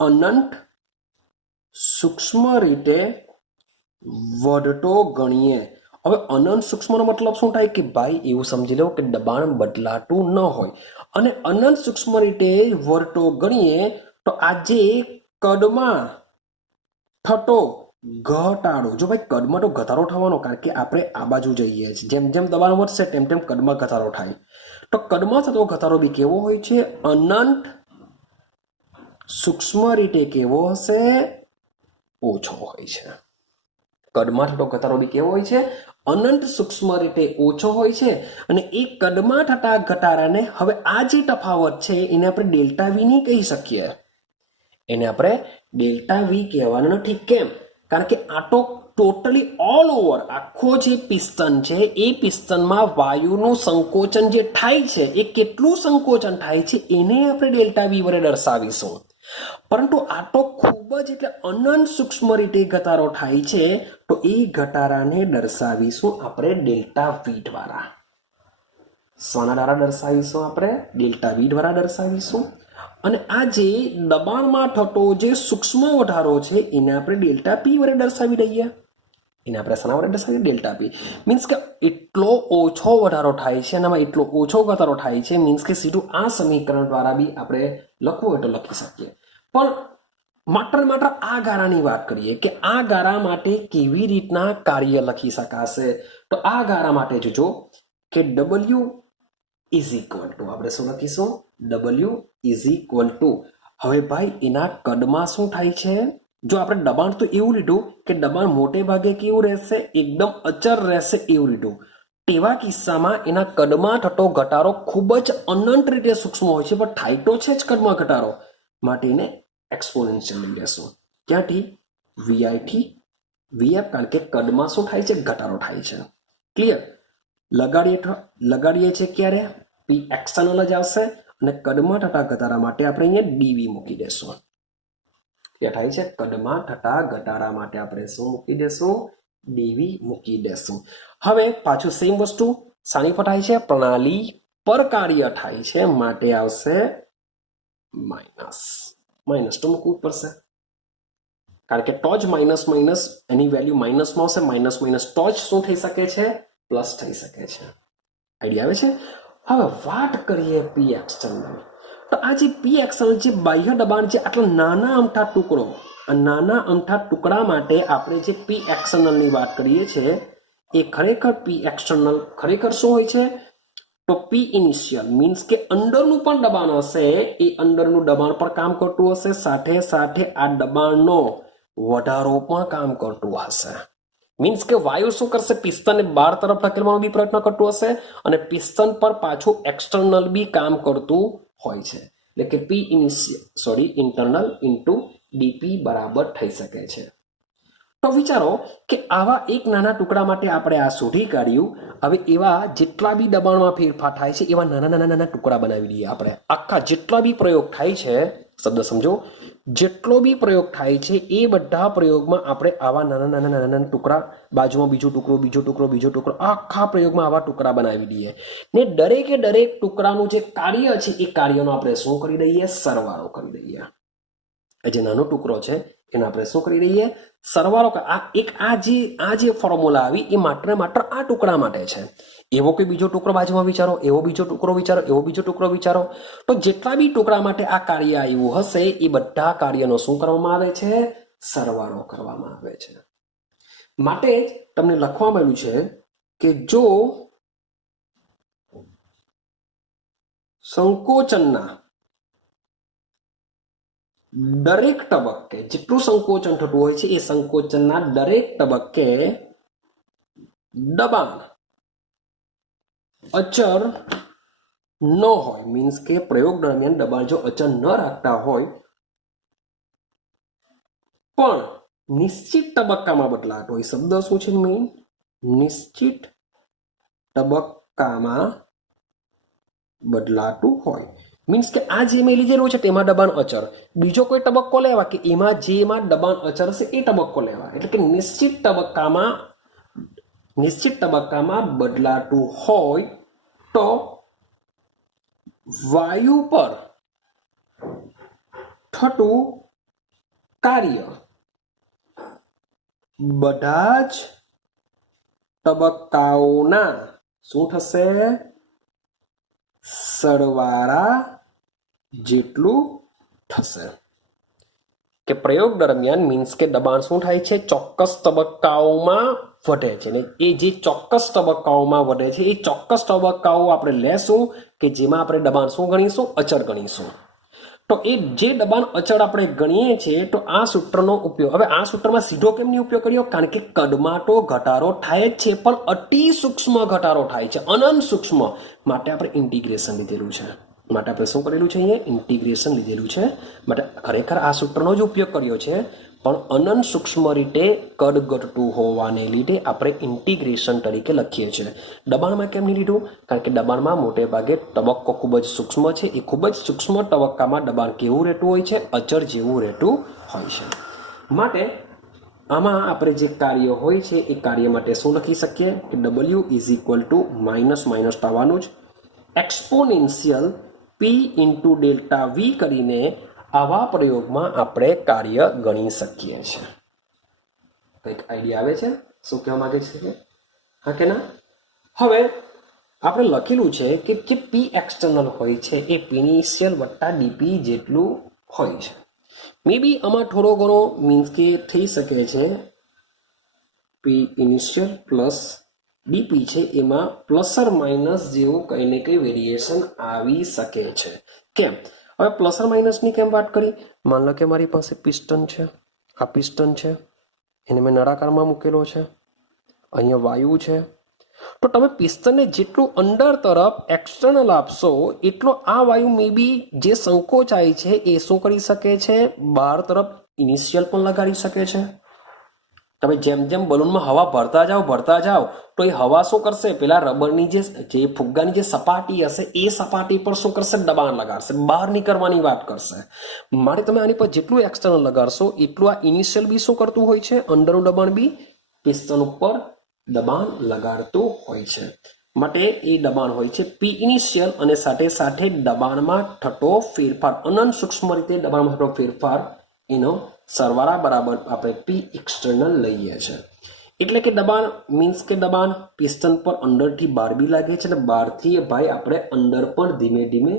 અનંત સૂક્ષ્મ રીતે વધતો ગણીએ. હવે અનંત સૂક્ષ્મનો મતલબ શું થાય કે ભાઈ એવું સમજી લો કે દબાણ બદલાતું ન હોય અને અનંત સૂક્ષ્મ રીતે વધતો ગણીએ તો આજે કદમાં થતો ઘટાડો, જો ભાઈ કદમાં તો ઘટાડો થવાનો, કારણ કે આપણે આ બાજુ જઈએ છીએ, જેમ જેમ દબાણ વધશે તેમ તેમ કદમાં ઘટાડો થાય. તો કદમાં થતો ઘટાડો બી કેવો હોય છે, અનંત સૂક્ષ્મ રીતે કેવો હશે, ઓછો હોય છે. કદમાં થતો ઘટાડો બી કેવો હોય છે, અનંત સૂક્ષ્મ રીતે ઓછો હોય છે. અને એ કદમાં થતા ઘટાડાને હવે આ જે તફાવત છે એને આપણે ડેલ્ટા વી નહીં કહી શકીએ, એને આપણે ડેલ્ટા વી કહેવાનું નથી. કેમ, કારણ કે આ તો ટોટલી ઓલ ઓવર આખો જે પિસ્ટન છે એ પિસ્ટનમાં વાયુનું સંકોચન જે થાય છે એ કેટલું સંકોચન થાય છે એને આપણે ડેલ્ટા વી વડે દર્શાવીશું. પરંતુ આ તો ખૂબ જ એટલે અનંત સૂક્ષ્મ રીતે ઘટાડો થાય છે, તો એ ઘટાડાને દર્શાવીશું આપણે ડેલ્ટા વી દ્વારા. શાના દ્વારા દર્શાવીશું આપણે? ડેલ્ટા વી દ્વારા દર્શાવીશું. અને આ જે દબાણમાં થતો જે સૂક્ષ્મ વધારો છે એને આપણે ડેલ્ટા પી વડે દર્શાવી દઈએ. એને આપણે શાના વડે દર્શાવીએ? ડેલ્ટા પી. મીન્સ કે એટલો ઓછો વધારો થાય છે, એનામાં એટલો ઓછો ઘટાડો થાય છે. મીન્સ કે સીધું આ સમીકરણ દ્વારા બી આપણે લખવું હોય તો લખી શકીએ. પણ માત્ર આ ગારાની વાત કરીએ કે આ ગારા માટે કેવી રીતના કાર્ય લખી શકાશે. તો આ ગારા માટે જોજો કે W ઇઝ ઇક્વલ ટુ આપણે શું લખીશું? W is equal to. હવે ભાઈ એના કદમાં શું થાય છે? જો આપણે દબાણ તો એવું લીધું કે દબાણ મોટે ભાગે કેવું રહેશે? એકદમ અચર રહેશે એવું લીધું. તેવા કિસ્સામાં એના કદમાં થતો ઘટાડો ખૂબ જ અનંત રીતે સૂક્ષ્મ હોય છે, પણ થાય તો છે જ કદમાં ઘટાડો. માટે એને એક્સપોનેન્શિયલ લઈ લેશું. ક્યાંથી? VI થી VF, કારણ કે કદમાં શું થાય છે? ઘટાડો થાય છે. ક્લિયર? લગાડીએ છે ક્યારે? P એક્સટર્નલ જ આવશે અને કદમાં થતા ઘટાડા માટે આપણે અહીંયા DV મૂકી દેશું. ક્યાં થાય છે? કદમાં થતા ઘટાડા માટે આપણે શું મૂકી દેશું? DV મૂકી દેશું. હવે પાછું સેમ વસ્તુ શાની પર થાય છે? પ્રણાલી પર કાર્ય થાય છે, માટે આવશે માઇનસ તો મૂકવું પડશે, કારણ કે ટોચ માઇનસ એની વેલ્યુ માઇનસમાં આવશે. માઇનસ ટોચ શું થઈ શકે છે? પ્લસ થઈ શકે છે. આઈડિયા આવે છે? હવે વાત કરીએ પી એક્સટર્નલ. તો આ જે પી એક્સટર્નલ જે બાહ્ય દબાણ જે આટલા નાના અમથા ટુકડો, આ નાના અમથા ટુકડા માટે આપણે જે પી એક્સટર્નલની વાત કરીએ છીએ એ ખરેખર પી એક્સટર્નલ ખરેખર શું હોય છે? તો પી ઇનિશિયલ મીન્સ કે અંદરનું પણ દબાણ હશે, એ અંદરનું દબાણ પણ કામ કરતું હશે, સાથે સાથે આ દબાણનો વધારો પણ કામ કરતું હશે. મીન્સ કે વાયુ શું કરશે? પિસ્ટનને બહાર તરફ ધકેલવાનો બી પ્રયત્ન કરતું હશે અને પિસ્ટન પર પાછું એક્સટર્નલ બી કામ કરતું હોય છે. એટલે કે પી ઇન્ટરનલ ઇન્ટુ ડીપી બરાબર થઈ શકે છે. તો વિચારો કે આવા એક નાના ટુકડા માટે આપણે આ શોધી કાઢ્યું. હવે એવા જેટલા બી દબાણમાં ફેરફાર થાય છે એવા નાના ટુકડા બનાવી દઈએ આપણે. આખા જેટલા બી પ્રયોગ થાય છે, શબ્દ સમજો, જેટલો બી પ્રયોગ થાય છે એ બધા પ્રયોગમાં આપણે આવા નાના ટુકડા, બાજુમાં બીજો ટુકડો, આખા પ્રયોગમાં આવા ટુકડા બનાવી દઈએ ને દરેકે દરેક ટુકડાનું જે કાર્ય છે એ કાર્યનો આપણે શું કરી દઈએ? સરવાળો કરી દઈએ. જે નાનો ટુકડો છે એનો આપણે શું કરી દઈએ? સરવાળો. આ જે ફોર્મ્યુલા આવી એ માત્ર આ ટુકડા માટે છે. એવો કોઈ બીજો ટુકડો બાજુમાં વિચારો, એવો બીજો ટુકડો વિચારો, એવો બીજો ટુકડો વિચારો. તો જેટલા બી ટુકડા માટે આ કાર્ય આવ્યું હશે એ બધા કાર્યનો શું કરવામાં આવે છે? સરવાળો કરવામાં આવે છે. માટે જ તમને લખવામાં આવ્યું છે કે જો સંકોચનના દરેક તબક્કે જેટલું સંકોચન થતું હોય છે એ સંકોચનના દરેક તબક્કે દબાણ અચર ન હોય, મીન્સ કે પ્રયોગ દરમિયાન દબાણ જો અચર ન રાખતા હોય પણ નિશ્ચિત તબક્કામાં બદલાતો હોય. શબ્દ શું છે? મેઇન નિશ્ચિત તબક્કામાં બદલાતું હોય. મીન્સ કે આ જે મેં લીધેલું છે તેમાં દબાણ અચર, બીજો કોઈ તબક્કો લેવા કે જેમાં દબાણ અચર હશે એ તબક્કો લેવા. એટલે કે નિશ્ચિત તબક્કામાં બદલાતું હોય તો વાયુ પર થતું કાર્ય બધા જ તબક્કાઓના શું થશે? સરવાળા જેટલું થશે. કે પ્રયોગ દરમિયાન મીન્સ કે દબાણ શું થાય છે? ચોક્કસ તબક્કાઓમાં વધે છે ને એ જે ચોક્કસ તબક્કાઓમાં વધે છે એ ચોક્કસ તબક્કાઓ આપણે લેશું કે જેમાં આપણે દબાણ શું ગણીશું? અચળ ગણીશું. તો એ જે દબાણ અચળ આપણે ગણીએ છીએ તો આ સૂત્રનો ઉપયોગ, હવે આ સૂત્રમાં સીધો કેમ નહીં ઉપયોગ કર્યો? કારણ કે કદમાં તો ઘટાડો થાય જ છે પણ અતિ સૂક્ષ્મ ઘટાડો થાય છે, અનંત સૂક્ષ્મ. માટે આપણે ઇન્ટિગ્રેશન લીધેલું છે. માટે આપણે શું કરેલું છે? અહીંયા ઇન્ટિગ્રેશન લીધેલું છે. માટે ખરેખર આ સૂત્રનો જ ઉપયોગ કર્યો છે પણ અનંત સૂક્ષ્મ રીતે કદ ઘટતું હોવાને લીધે આપણે ઇન્ટિગ્રેશન તરીકે લખીએ છીએ. દબાણમાં કેમ નહીં લીધું? કારણ કે દબાણમાં મોટે ભાગે તબક્કો ખૂબ જ સૂક્ષ્મ છે. એ ખૂબ જ સૂક્ષ્મ તબક્કામાં દબાણ કેવું રહેતું હોય છે? અચળ જેવું રહેતું હોય છે. માટે આમાં આપણે જે કાર્ય હોય છે એ કાર્ય માટે શું લખી શકીએ કે W is equal to minus થવાનું જ. Exponential P into delta V કરીને આવા પ્રયોગમાં આપણે કાર્ય ગણી શકીએ છીએ. કંઈક આઈડિયા આવે છે શું કહેવા માંગે છે? હા કે ના? હવે આપણે લખેલું છે કે જે પી એક્સટર્નલ હોય છે એ પી ઇનિશિયલ વત્તા ડીપી જેટલું હોય છે. મે બી આમાં થોડો ઘણો મીન્સ કે થઈ શકે છે. પી ઇનિશિયલ પ્લસ ડીપી છે એમાં પ્લસ ઓર માઇનસ જેવું કંઈ ને કંઈ વેરિએશન આવી શકે છે. કેમ? હવે પ્લસ ઓર માઇનસની કેમ વાત કરી? માન લો કે મારી પાસે પિસ્ટન છે, આ પિસ્ટન છે, એને મેં નળાકારમાં મૂકેલો છે, અહીંયા વાયુ છે. તો તમે પિસ્ટનને જેટલું અંડર તરફ એક્સટર્નલ આપશો એટલો આ વાયુ મે બી જે સંકોચાય છે એ શું કરી શકે છે? બહાર તરફ ઇનિશિયલ પણ લગાડી શકે છે. તમે જેમ જેમ બલૂનમાં હવા ભરતા જાઓ તો એ હવા શું કરશે? પેલા રબરની જે ફુગ્ગાની જે સપાટી હશે એ સપાટી પર શું કરશે? દબાણ લગાડશે, બહાર નીકળવાની વાત કરશે. માટે તમે આની પર જેટલું એક્સટર્નલ લગાડશો એટલું આ ઇનિશિયલ બી શું કરતું હોય છે? અંદરનું દબાણ બી પિસ્ટન ઉપર દબાણ લગાડતું હોય છે. માટે એ દબાણ હોય છે પી ઇનિશિયલ અને સાથે સાથે દબાણમાં થતો ફેરફાર, અનંત સૂક્ષ્મ રીતે દબાણમાં થતો ફેરફાર એનો સરવાળા બરાબર આપણે પી એક્સટર્નલ લઈએ છીએ. એટલે કે દબાણ મીન્સ કે દબાણ પિસ્ટન પર અંદરથી બહાર બી લાગે છે અને બહારથી ભાઈ આપણે અંદર પણ ધીમે ધીમે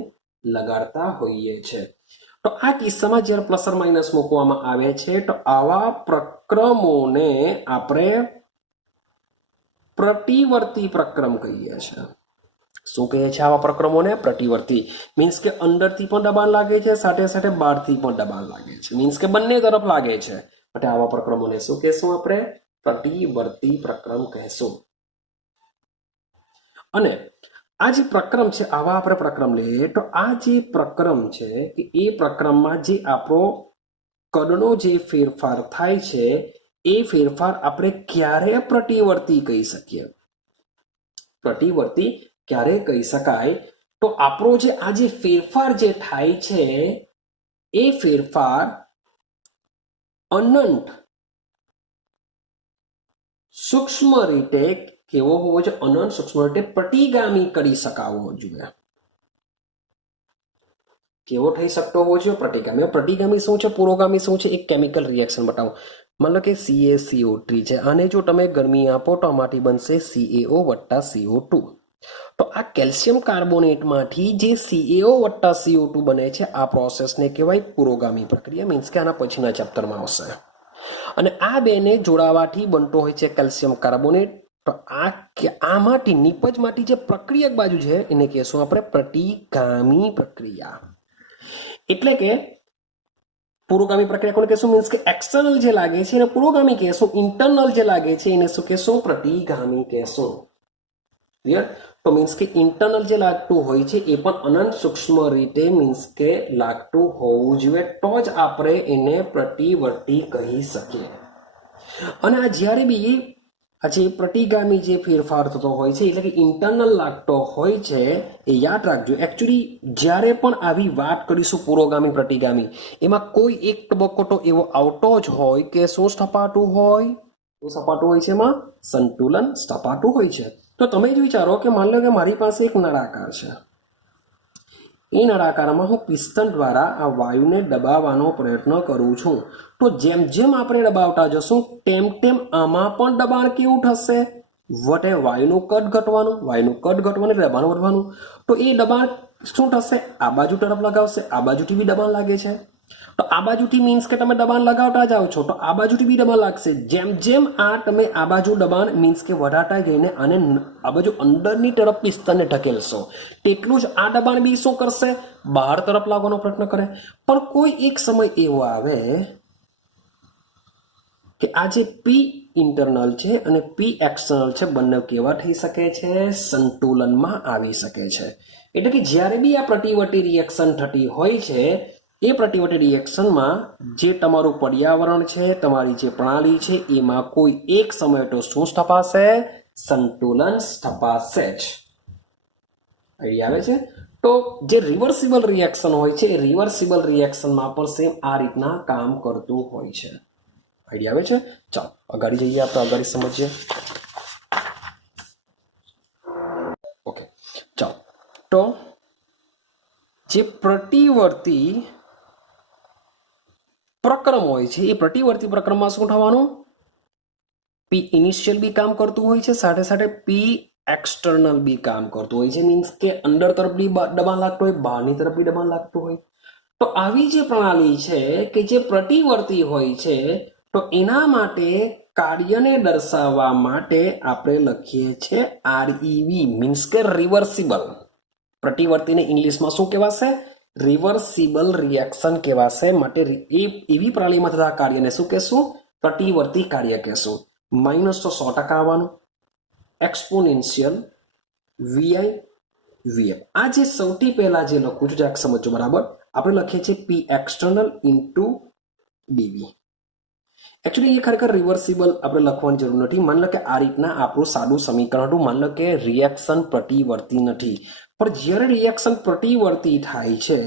લગાડતા હોઈએ છીએ. તો આ કિસ્સામાં જ્યારે પ્લસ ઓર માઇનસ મૂકવામાં આવે છે તો આવા પ્રક્રમોને આપણે પ્રતિવર્તી પ્રક્રમ કહીએ છીએ. શું કહે છે આવા પ્રક્રમોને? પ્રતિવર્તી. મીન્સ કે અંદરથી પણ દબાણ લાગે છે, સાથે સાથે બહારથી પણ દબાણ લાગે છે. મીન્સ કે બંને તરફ લાગે છે. માટે આવા પ્રક્રમોને શું કહેશું? આપણે પ્રતિવર્તી પ્રક્રમ કહેશું. અને આ જે પ્રક્રમ છે, આવા આપણે પ્રક્રમ લઈએ તો આ જે પ્રક્રમ છે કે એ પ્રક્રમમાં જે આપણો કદનો જે ફેરફાર થાય છે એ ફેરફાર આપણે ક્યારે પ્રતિવર્તી કહી શકીએ? પ્રતિવર્તી ક્યારે કહી શકાય? તો આપણો જે આ જે ફેરફાર જે થાય છે એ ફેરફાર અનંત સૂક્ષ્મ રીતે કેવો હોવો જોઈએ? અનંત સૂક્ષ્મ રીતે પ્રતિગામી કરી શકાવો જોઈએ. કેવો થઈ શકતો હોવો જોઈએ? પ્રતિગામી. પ્રતિગામી શું છે, પુરોગામી શું છે? એક કેમિકલ રિએક્શન બતાવો. માન લો કે CaCO3 છે, આને જો તમે ગરમી આપો તો આમાંથી બનશે CaO વત્તા CO2. તો આ કેલ્શિયમ કાર્બોનેટમાંથી જે CaO વત્તા CO2 બને છે આ પ્રોસેસને કહેવાય પુરોગામી પ્રક્રિયા. મીન્સ કે આના પછીના ચેપ્ટરમાં આવશે. અને આ બેને જોડાવાથી બનતો હોય છે કેલ્શિયમ કાર્બોનેટ. તો આમાંથી નિપજમાંથી જે પ્રક્રિયક બાજુ છે એને કહેશું આપણે પ્રતિગામી પ્રક્રિયા. એટલે કે પુરોગામી પ્રક્રિયા કોને કહેશું? મીન્સ કે એક્સટર્નલ જે લાગે છે એને પુરોગામી કહેશું, ઇન્ટરનલ જે લાગે છે એને શું કહેશું? પ્રતિગામી કહેશું. ક્લિયર? તો મીન્સ કે ઇન્ટરનલ જે લાગતું હોય છે એ પણ અનંત સૂક્ષ્મ રીતે મીન્સ કે લાગતું હોવું જોઈએ તો જ આપણે એને પ્રતિવર્તી કહી શકીએ. અને આ જ્યારે બી આ જે પ્રતિગામી જે ફેરફાર થતો હોય છે એટલે કે ઇન્ટરનલ લાગતો હોય છે એ યાદ રાખજો. એકચ્યુઅલી જ્યારે પણ આવી વાત કરીશું પુરોગામી પ્રતિગામી એમાં કોઈ એક તબક્કો તો એવો આવતો જ હોય કે શું સ્થપાતું હોય? શું સ્થપાતું હોય છે? એમાં સંતુલન સ્થપાતું હોય છે. તો તમે જ વિચારો કે માની લો કે મારી પાસે એક નળાકાર છે. એ નળાકારમાં હું પિસ્ટન દ્વારા આ વાયુને દબાવવાનો પ્રયત્ન કરું છું. તો જેમ જેમ આપણે દબાવતા જશું તેમ તેમ આમાં પણ દબાણ કેવું થશે? વટે વાયુનું કદ ઘટવાનું, વાયુનું કદ ઘટવાનું એટલે દબાણ વધવાનું. તો એ દબાણ શું થશે? આ બાજુ તરફ લગાવશે, આ બાજુથી બી દબાણ લાગે છે. તો આ બાજુથી મીન્સ કે તમે દબાણ લગાવતા જાઓ છો તો આ બાજુથી બી દબાણ લાગશે. જેમ જેમ આ તમે આ બાજુ દબાણ મીન્સ કે વધારતા જઈને આને આ બાજુ અંદરની તરફ પિસ્ટનને ઢકેલશો તેટલું જ આ દબાણ બી શું કરશે? બહાર તરફ લાવવાનો પ્રયત્ન કરે. પણ કોઈ એક સમય એવો આવે કે આ જે પી ઇન્ટરનલ છે અને પી એક્સટર્નલ છે બંને કેવા થઈ શકે છે? સંતુલનમાં આવી શકે છે. એટલે કે જ્યારે બી આ પ્રતિવર્તી રિએક્શન થતી હોય છે એ પ્રતિવર્તી રિએક્શનમાં જે તમારું પર્યાવરણ છે, તમારી જે પ્રણાલી છે એમાં કોઈ એક સમય તો શું સ્થપાશે? સંતુલન સ્થપાશે જ. આઈડિયા આવે છે? તો જે રિવર્સિબલ રિએક્શન હોય છે એ રિવર્સિબલ રિએક્શનમાં પણ સેમ આ રીતના કામ કરતું હોય છે. આઈડિયા આવે છે? ચાલો આગળ જઈએ, આપણે આગળ સમજીએ. ઓકે ચાલો. તો જે પ્રતિવર્તી પ્રક્રમ હોય છે એ પ્રતિવર્તી પ્રક્રમમાં શું થવાનું, પી ઇનિશિયલ બી કામ કરતું હોય છે, સાથે સાથે પી એક્સટર્નલ બી કામ કરતું હોય છે. મીન્સ કે અંદર તરફ બી દબાણ લાગતું હોય, બહારની તરફ બી દબાણ લાગતું હોય. તો આવી જે પ્રણાલી છે કે જે પ્રતિવર્તી હોય છે, તો એના માટે કાર્યને દર્શાવવા માટે આપણે લખીએ છીએ આરઈવી, મીન્સ કે રિવર્સિબલ. પ્રતિવર્તીને ઇંગ્લિશમાં શું કહેવાશે? રિવર્સિબલ રિએક્શન કહેવાશે. માટે એવી પ્રણાલીમાં થતા કાર્યને શું કહેશું? પ્રતિવર્તી કાર્ય કહેશું. માઇનસ તો 100% આવવાનું, એક્સપોનેન્શિયલ વીઆઈ વીએફ. આ જે સૌથી પહેલા જે લખું છું, જરાક સમજો બરાબર. આપણે લખીએ છીએ P external into DV. Actually એ ખરેખર રિવર્સિબલ આપણે લખવાની જરૂર નથી. માન લો કે આ રીતના આપણું સાદું સમીકરણ હતું. માન લો કે રિએક્શન પ્રતિવર્તી નથી, પણ જ્યારે રિએક્શન પ્રતિવર્તી થાય છે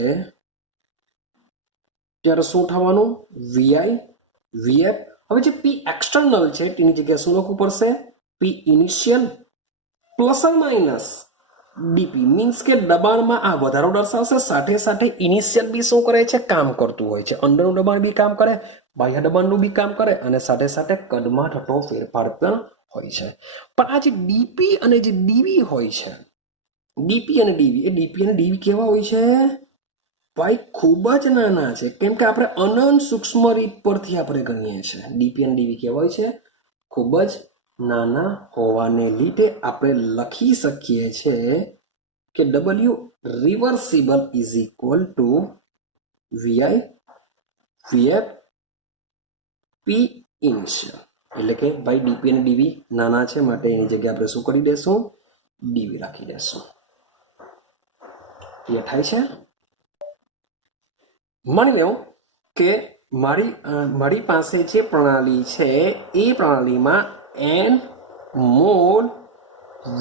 ત્યારે શું થવાનું? Vi VF. હવે જે પી એક્સટર્નલ છે તેની જગ્યાએ શું લખવું પડશે? P initial plus or minus DP. Means કે દબાણમાં આ વધારો દર્શાવશે, સાથે સાથે ઇનિશિયલ બી શું કરે છે? કામ કરતું હોય છે. અંદરનું દબાણ બી કામ કરે, બાહ્ય દબાણનું બી કામ કરે, અને સાથે સાથે કદમાં થતો ફેરફાર પણ હોય છે. પણ આ જે ડીપી અને જે ડીવી હોય છે, ડીપી અને ડીવી, એ ડીપી અને ડીવી કેવા હોય છે ભાઈ? ખૂબ જ નાના છે. કેમ કે આપણે અનંત સૂક્ષ્મ રીત પરથી આપણે ગણીએ છીએ. ડીપી અને ડીવી કેવા હોય છે? ખૂબ જ નાના હોવાને લીધે આપણે લખી શકીએ છીએ કે W reversible is equal two Vi VF P initial. એટલે કે ભાઈ ડીપી અને ડીવી નાના છે, માટે એની જગ્યાએ આપણે શું કરી દેશું? ડીવી રાખી દેશું. એ થાય છે. માની લો કે મારી પાસે જે પ્રણાલી છે એ પ્રણાલીમાં એન મોલ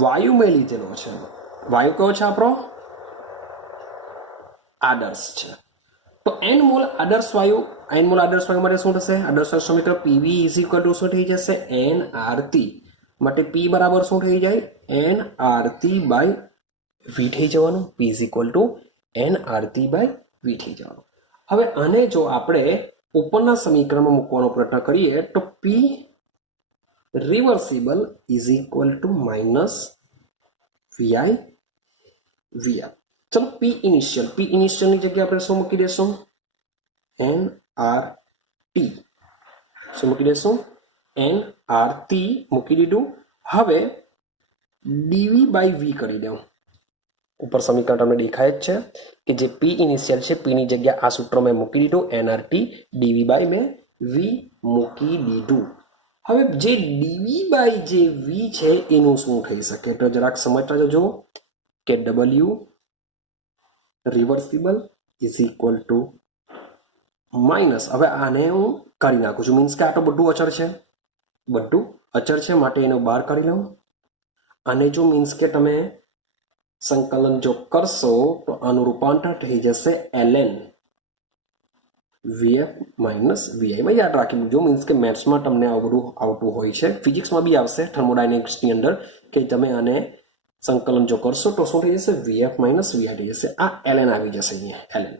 વાયુ મેં લીધેલો છે. વાયુ કયો છે આપણો? આદર્શ છે. તો એન મોલ આદર્શ વાયુ માટે શું થશે? આદર્શ વાયુ સમીકરણ પીવી ઇઝ ઇક્વલ ટુ શું થઈ જશે? એન આરતી. માટે પી બરાબર શું થઈ જાય? એન આરતી બાય વી થઈ જવાનું. P is equal to N RT by V થઈ જવાનું. હવે આને જો આપણે ઉપરના સમીકરણમાં મૂકવાનો પ્રયત્ન કરીએ તો P reversible is equal to minus VI VR. ચલો પી ઇનિશિયલની જગ્યાએ આપણે શું મૂકી દેશું? N R T. શું મૂકી દેશું? એન આર ટી મૂકી દીધું. હવે ડીવી બાય વી કરી દઉં. ઉપર સમીકરણ તમને દેખાય જ છે કે જે પી ઇનિશિયલ છે, પી ની જગ્યા આ સૂત્ર મેં મૂકી દીધું, એનઆરટી. ડીવી બાય મેં વી મૂકી દીધું. હવે જે ડીવી બાય જે વી છે એનું શું થઈ શકે? તો જરાક સમજતા જજો કે W reversible is equal to minus. હવે આને હું કાઢી નાખું છું. મીન્સ કે આ તો બધું અચળ છે, બધું અચળ છે, માટે એને બહાર કાઢી લઉં. આને જો મીન્સ કે તમે સંકલન જો કરશો તો આનું રૂપાંતર થઈ જશે ln વીએફ માઇનસ વીઆઈ. યાદ રાખી મૂકજો. મીન્સ કે મેથ્સમાં તમને આવું બધું આવતું હોય છે, ફિઝિક્સમાં બી આવશે, થર્મોડાયનેમિક્સની અંદર, કે તમે આને સંકલન જો કરશો તો શું થઈ જશે? વીએફ માઇનસ વીઆઈ થઈ જશે. આ ln આવી જશે અહીંયા. ln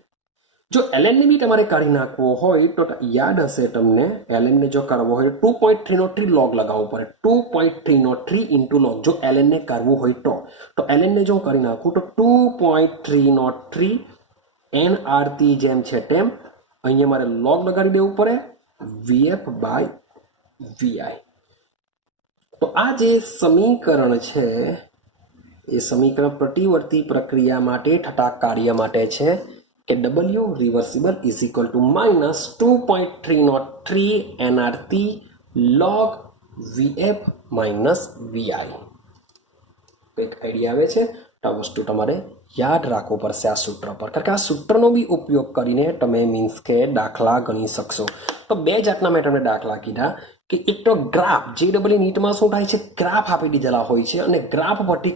જો ln ને બી તમારે કાઢી નાખવો હોય તો યાદ હશે તમને, ln ને જો કાઢવો હોય 2.303 log લગાવવું પડે. 2.303 ઇન્ટુ log જો ln ને કાઢવું હોય તો ln ને જો કાઢી નાખું તો 2.303 nrt જેમ છે તેમ અહીંયા મારે log લગાડી દેવું પડે વીએફ બાય વીઆઈ. તો આ જે સમીકરણ છે એ સમીકરણ પ્રતિવર્તી પ્રક્રિયા માટે થતા કાર્ય માટે છે કે W reversible is equal to minus 2.303 NRT log VF minus Vi. એક આઈડિયા આવે છે તો આ વસ્તુ તમારે યાદ રાખવું પડશે આ સૂત્ર પર, કારણ કે આ સૂત્રનો બી ઉપયોગ કરીને તમે મીન્સ કે દાખલા ગણી શકશો. તો બે જાતના મેં તમને દાખલા કીધા કે એક તો ગ્રાફ, JEE નીટમાં શું થાય છે, ગ્રાફ આપી દીધેલા હોય છે અને ગ્રાફ પરથી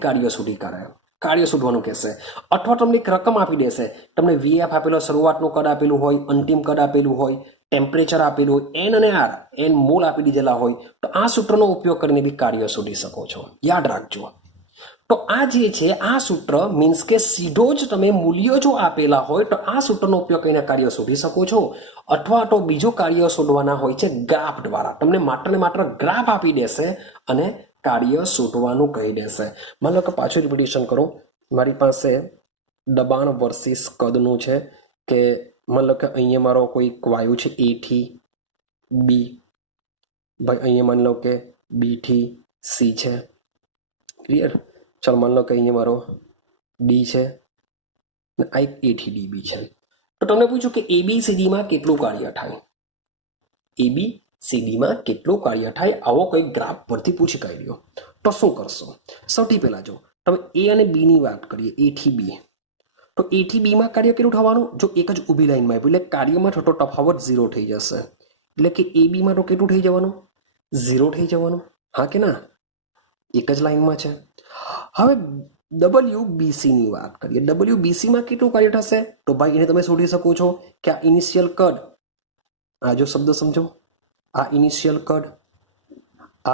કાર્ય શોધવાનું કહેશે, અથવા તમને એક રકમ આપી દેશે, તમને વીએફ આપેલો, શરૂઆતનું કદ આપેલું હોય, અંતિમ કદ આપેલું હોય, ટેમ્પરેચર આપેલું હોય, એન અને આર, એન મોલ આપી દીધેલા હોય, તો આ સૂત્રનો ઉપયોગ કરીને બી કાર્ય શોધી શકો છો. યાદ રાખજો. તો આ જે છે આ સૂત્ર મીન્સ કે સીધો જ તમે મૂલ્યો જો આપેલા હોય તો આ સૂત્રનો ઉપયોગ કરીને કાર્ય શોધી શકો છો, અથવા તો બીજું કાર્ય શોધવાના હોય છે ગ્રાફ દ્વારા. તમને માત્ર ને માત્ર ગ્રાફ આપી દેશે અને કાર્ય શોધવાનું કહી દેશે. માની લો કે પાછું રિપીટેશન કરું, મારી પાસે દબાણ વર્સિસ કદનું છે કે માની લો કે અહીંયા મારો કોઈ વાયુ છે A થી B, ભાઈ અહીંયા માની લો કે B થી C છે, ક્લિયર. ચાલો માની લો કે અહીંયા મારો D છે ને આ એક A થી DB છે. તો તમને પૂછ્યું કે ABCDમાં કેટલું કાર્ય થાય, ABCDમાં કેટલું કાર્ય થાય, આવો કોઈ ગ્રાફ પરથી પૂછી કાઢ્યો તો શું કરશો? સૌથી પહેલા જો તમે A અને B ની વાત કરીએ, A થી B, તો A થી B માં કાર્ય કેટલું થવાનું? જો એક જ ઊભી લાઈનમાં આપ્યું એટલે કાર્યમાં થતો તફાવત 0 થઈ જશે, એટલે કે AB માં તો કેટલું થઈ જવાનું? 0 થઈ જવાનું. હા કે ના? એક જ લાઈનમાં છે. હવે WBC ની વાત કરીએ, WBC માં કેટલું કાર્ય થશે? તો ભાઈ એને તમે શોધી શકો છો કે આ ઇનિશિયલ કદ, આ જો શબ્દ સમજો, આ ઇનિશિયલ કદ,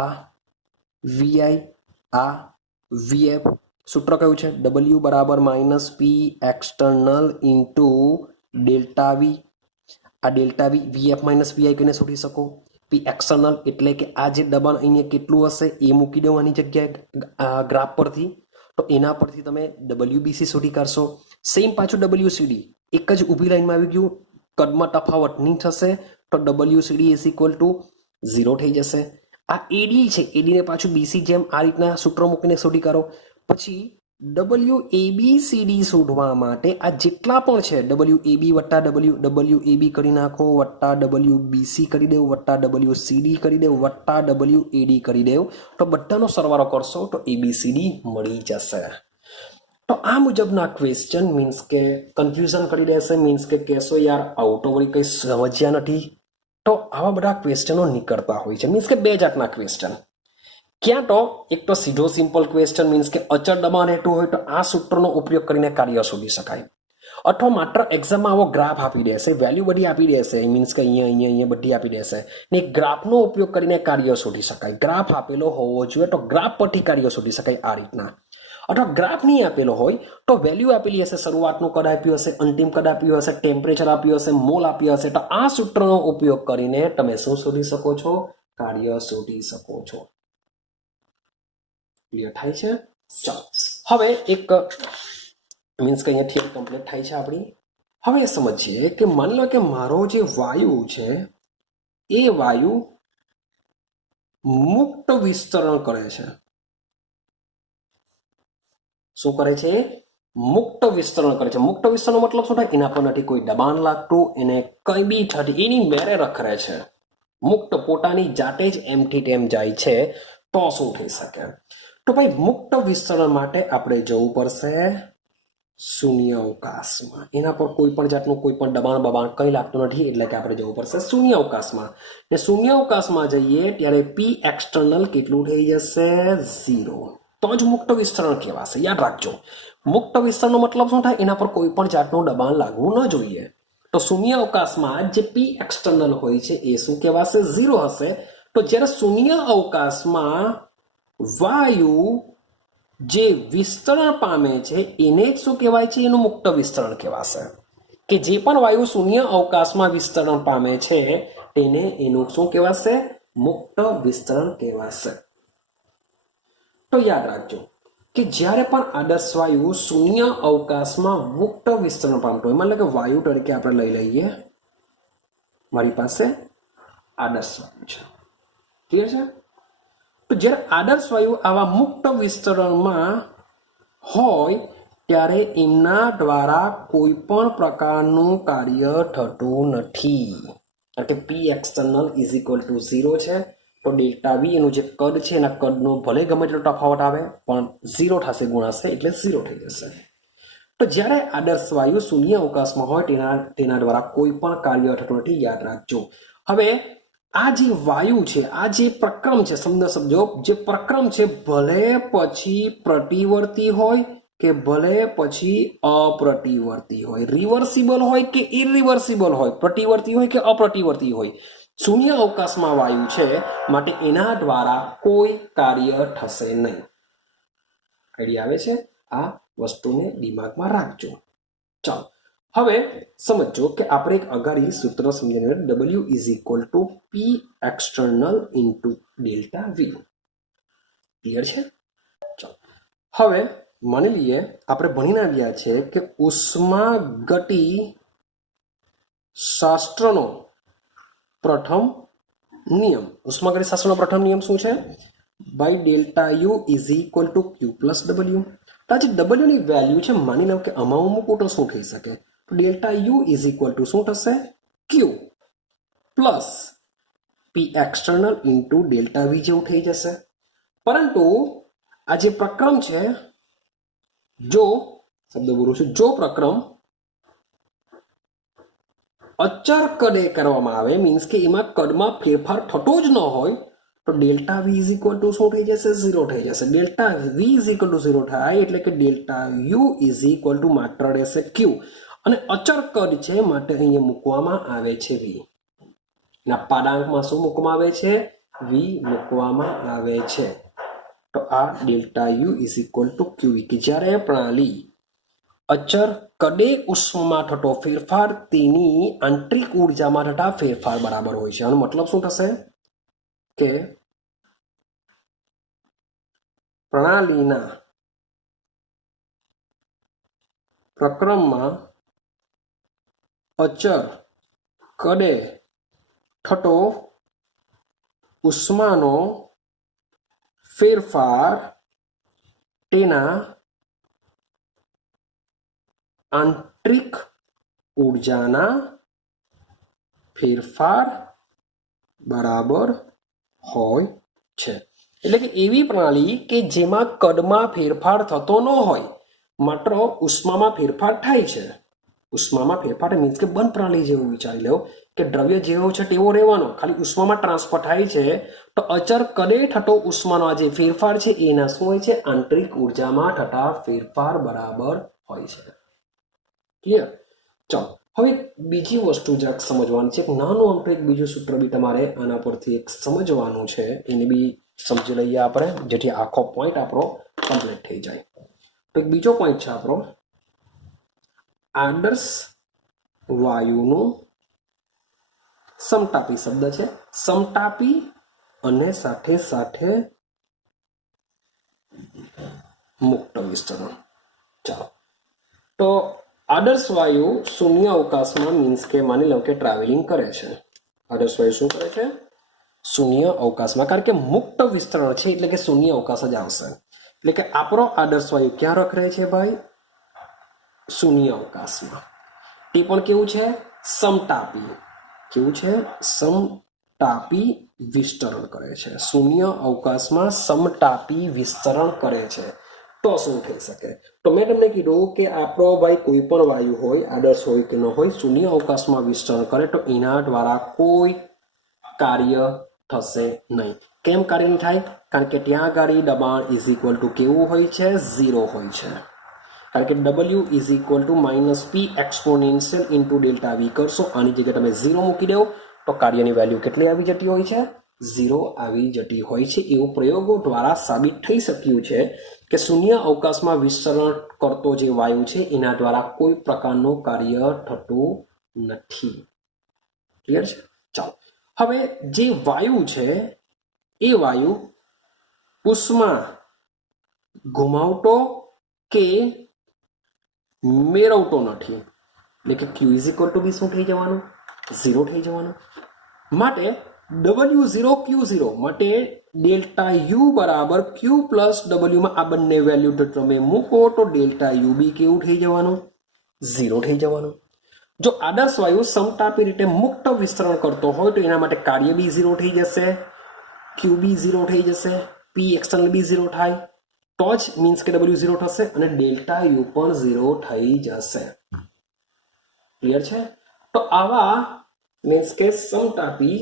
આ VI, આ VF. સૂત્ર કયું છે? W બરાબર -P external into delta V. આ delta V VF minus VI કહીને શોધી શકો. P એક્સટર્નલ એટલે કે આ જે દબાણ અહીંયા કેટલું હશે એ મૂકી દેવાની જગ્યાએ ગ્રાફ પરથી, તો એના પરથી તમે WBC શોધી કાઢશો. સેમ પાછું WCD, એક જ ઊભી લાઈનમાં આવી ગયું, કદમાં તફાવત નહીં થશે તો WCD ઇઝ ઇક્વલ ટુ 0 થઈ જશે. આ AD છે, AD ને પાછું BC જેમ આ રીતના સૂત્ર મૂકીને શોધી કાઢો. પછી WABCD શોધવા માટે આ જેટલા પણ છે WAB વત્તા WAB કરી નાખો, વત્તા WBC કરી દેવું, વત્તા WCD કરી દેવું, વત્તા WAD કરી દેવું, તો બધાનો સરવાળો કરશો તો ABCD મળી જશે. તો આ મુજબના ક્વેશ્ચન મીન્સ કે કન્ફ્યુઝન કરી દેશે, મીન્સ કે કહેશો યાર આવું તો વળી કંઈ સમજ્યા નથી. તો આવા બધા ક્વેશ્ચનો નીકળતા હોય છે. મીન્સ કે બે જાતના ક્વેશ્ચન, ક્યાં તો એક તો સીધો સિમ્પલ ક્વેશ્ચન મીન્સ કે અચળ દબાણ રહેતું હોય તો આ સૂત્રનો ઉપયોગ કરીને કાર્ય શોધી શકાય, અથવા માત્ર એક્ઝામમાં આવો ગ્રાફ આપી દેશે, વેલ્યુ બધી આપી દેશે, મીન્સ કે અહીંયા અહીંયા અહીંયા બધી આપી દેશે ને ગ્રાફનો ઉપયોગ કરીને કાર્ય શોધી શકાય. ગ્રાફ આપેલો હોવો જોઈએ તો ગ્રાફ પરથી કાર્ય શોધી શકાય આ રીતના. અથવા ગ્રાફ નહીં આપેલો હોય તો વેલ્યુ આપેલી હશે, શરૂઆતનું કદ આપ્યું હશે, અંતિમ કદ આપ્યું હશે, ટેમ્પરેચર આપ્યું હશે, મોલ આપ્યું હશે, તો આ સૂત્રનો ઉપયોગ કરીને તમે શું શોધી શકો છો? કાર્ય શોધી શકો છો. ક્લિયર થાય છે? ચાલો હવે એક મીન્સ કે અહીંયા થિયરી કમ્પ્લીટ થાય છે આપણી. હવે સમજીએ કે માની લો કે મારો જે વાયુ છે એ વાયુ મુક્ત વિસ્તરણ કરે છે. શું કરે છે? મુક્ત વિસ્તરણ કરે છે. મુક્ત વિસ્તરણનો મતલબ શું થાય? એના પર નથી કોઈ દબાણ લાગતું, એને કઈ બી થતી, એની મેરે રખડે છે, મુક્ત પોતાની જાતે જ એમથી તેમ જાય છે, તો શું થઈ શકે? તો ભાઈ મુક્ત વિસ્તરણ માટે આપણે જવું પડશે શૂન્ય અવકાશમાં. એના પર કોઈ પણ જાતનું કોઈ પણ દબાણ કંઈ લાગતું નથી, એટલે કે આપણે જવું પડશે શૂન્ય અવકાશમાં. ને શૂન્ય અવકાશમાં જઈએ ત્યારે P એક્સટર્નલ કેટલું થઈ જશે? 0. તો જ મુક્ત વિસ્તરણ કહેવાશે. યાદ રાખજો, મુક્ત વિસ્તરણનો મતલબ શું થાય? એના પર કોઈ પણ જાતનું દબાણ લાગવું ન જોઈએ. તો શૂન્ય અવકાશમાં જે P એક્સટર્નલ હોય છે એ શું કહેવાશે? 0 હશે. તો જ્યારે શૂન્ય અવકાશમાં વાયુ જે વિસ્તરણ પામે છે એને જ શું કહેવાય છે? એનું મુક્ત વિસ્તરણ કહેવાશે. કે જે પણ વાયુ શૂન્ય અવકાશમાં વિસ્તરણ પામે છે તેને એનું શું કહેવાશે? મુક્ત વિસ્તરણ કહેવાશે. તો યાદ રાખજો કે જ્યારે પણ આદર્શ વાયુ શૂન્ય અવકાશમાં મુક્ત વિસ્તરણ પામતો હોય, માની લો કે વાયુ તરીકે આપણે લઈ લઈએ, મારી પાસે આદર્શ વાયુ છે, ક્લિયર છે? તો જ્યારે આદર્શ વાયુ આવા મુક્ત વિસ્તરણમાં હોય ત્યારે એમના દ્વારા કોઈ પણ પ્રકારનું કાર્ય થતું નથી. કારણ કે P external is equal to 0 છે. તો ડેલ્ટા V એનું જે કદ છે એના કદનો ભલે ગમે તેટલો તફાવત આવે પણ 0 થશે, ગુણાશે એટલે 0 થઈ જશે. તો જ્યારે આદર્શ વાયુ શૂન્ય અવકાશમાં હોય તેના દ્વારા કોઈ પણ કાર્ય થતું નથી, યાદ રાખજો. હવે આ જે વાયુ છે, આ જે પ્રક્રમ છે, સમજો જે પ્રક્રમ છે ભલે પછી પ્રતિવર્તી હોય કે ભલે પછી અપ્રતિવર્તી હોય, રિવર્સિબલ હોય કે ઇરિવર્સિબલ હોય, પ્રતિવર્તી હોય કે અપ્રતિવર્તી હોય, શૂન્ય અવકાશમાં વાયુ છે માટે એના દ્વારા કોઈ કાર્ય થશે નહીં. આઈડિયા આવે છે? આ વસ્તુને દિમાગમાં રાખજો. ચાલો હવે સમજો કે આપણે એક અગાડી સૂત્ર સમજીને W is equal to P external into delta V. Clear છે? ચાલો હવે માની લઈએ આપણે ભણીને આવ્યા છે કે ઉષ્માગતિ શાસ્ત્રનો પ્રથમ નિયમ. ઉષ્માગતિ શાસ્ત્રનો પ્રથમ નિયમ શું છે? By delta U is equal to Q plus W. તો આ જે ડબલ્યુ ની વેલ્યુ છે, માની લો કે આમાં હું મૂકું તો શું થઈ શકે? Delta U is equal to શું થશે? Q plus P external into delta V જેવું થઈ જશે. પરંતુ આ જે પ્રક્રમ છે, જો શબ્દ બોલું છું, જો પ્રક્રમ અચર કદે કરવામાં આવે, મીન્સ કે એમાં કદમાં ફેરફાર થતો જ ન હોય, તો delta V is equal to શું થઈ જશે? 0 થઈ જશે. Delta V is equal to 0 થાય એટલે કે delta U is equal to માત્ર રહેશે ક્યુ, અને અચર કદ છે માટે અહીંયા મૂકવામાં આવે છે વી. ના પાડાંકમાં શું મૂકવામાં આવે છે? વી મૂકવામાં આવે છે. તો આ delta U is equal to Q, કે જ્યારે પ્રણાલી અચર કદે ઉષ્મામાં થતો ફેરફાર તેની આંતરિક ઉર્જામાં થતા ફેરફાર બરાબર હોય છે. આનો મતલબ શું થશે? કે પ્રણાલીના પ્રક્રમમાં અચર કદે થતો ઉષ્માનો ફેરફાર તેના આંતરિક ઉર્જાના ફેરફાર બરાબર હોય છે. એટલે કે એવી પ્રણાલી કે જેમાં કદમાં ફેરફાર થતો ન હોય, માત્ર ઉષ્મામાં ફેરફાર થાય છે. ઉષ્મામાં ફેરફાર મીન્સ કે બંધ પ્રણાલી જેવું વિચારી લો કે દ્રવ્ય જેવો છે તેવો રહેવાનો, ખાલી ઉષ્મામાં ટ્રાન્સફર થાય છે. તો અચર કદે થતો ઉષ્માનો આ જે ફેરફાર છે એના શું હોય છે? આંતરિક ઉર્જામાં થતા ફેરફાર બરાબર હોય છે. ક્લિયર? ચાલો હવે બીજી વસ્તુ જરાક સમજવાની છે. એક નાનું અમથું એક બીજું સૂત્ર બી તમારે આના પરથી એક સમજવાનું છે, એને બી સમજી લઈએ આપણે, જેથી આખો પોઈન્ટ આપણો કમ્પ્લીટ થઈ જાય. તો એક બીજો પોઈન્ટ છે આપણો, આદર્શ વાયુનું સમતાપી શબ્દ છે, સમતાપી અને સાથે સાથે મુક્ત વિસ્તરણ. ચાલો તો આદર્શ વાયુ શૂન્ય અવકાશમાં, મીન્સ કે માની લો કે ટ્રાવેલિંગ કરે છે. આદર્શ વાયુ શું કરે છે? શૂન્ય અવકાશમાં. કારણ કે મુક્ત વિસ્તરણ છે એટલે કે શૂન્ય અવકાશ જ આવશે. એટલે કે આપણો આદર્શ વાયુ ક્યાં રખડે છે ભાઈ? શૂન્ય અવકાશમાં. તે પણ કેવું છે? સમતાપી. કેવું છે? સમતાપી વિસ્તરણ કરે છે. શૂન્ય અવકાશમાં સમતાપી વિસ્તરણ કરે છે. તો શું થઈ શકે? તો મેં તમને કીધું કે આપણો ભાઈ કોઈ પણ વાયુ હોય, આદર્શ હોય કે ન હોય, શૂન્ય અવકાશમાં વિસ્તરણ કરે તો એના દ્વારા કોઈ કાર્ય થશે નહીં. કેમ કાર્ય નહીં થાય? કારણ કે ત્યાં આગળ દબાણ ઇઝ ઇક્વલ ટુ કેવું હોય છે? 0 હોય છે. કારણ કે W is equal to minus P exponential into delta V કરશો, આની જગ્યાએ તમે 0 મૂકી દો તો કાર્યની વેલ્યુ કેટલી આવી જતી હોય છે? 0 આવી જતી હોય છે. એવું પ્રયોગો દ્વારા સાબિત થઈ શક્યું છે કે શૂન્ય અવકાશમાં વિસ્તરણ કરતો જે વાયુ છે એના દ્વારા કોઈ પ્રકારનું કાર્ય થતું નથી. ક્લિયર છે? ચાલો હવે જે વાયુ છે એ વાયુ ઉષ્મા ગુમાવતો કે મેળવતો નથી. એટલે કે Q ઇઝ ઇક્વલ ટુ બી શું થઈ જવાનું? 0 થઈ જવાનું. માટે W0 Q0 માટે ડેલ્ટા યુ બરાબર Q પ્લસ W માં આ બંને વેલ્યુ તમે મૂકો તો ડેલ્ટા યુ બી કેવું થઈ જવાનું? 0 થઈ જવાનું. જો આદર્શ વાયુ સમતાપી રીતે મુક્ત વિસ્તરણ કરતો હોય તો એના માટે કાર્ય બી 0 થઈ જશે, Q બી 0 થઈ જશે, P એક્સટર્નલ બી 0 થાય, તો જ મીન્સ કે W0 થશે અને ડેલ્ટા યુ પણ 0 થઈ જશે. ક્લિયર છે? તો આવા મીન્સ કે સમતાપી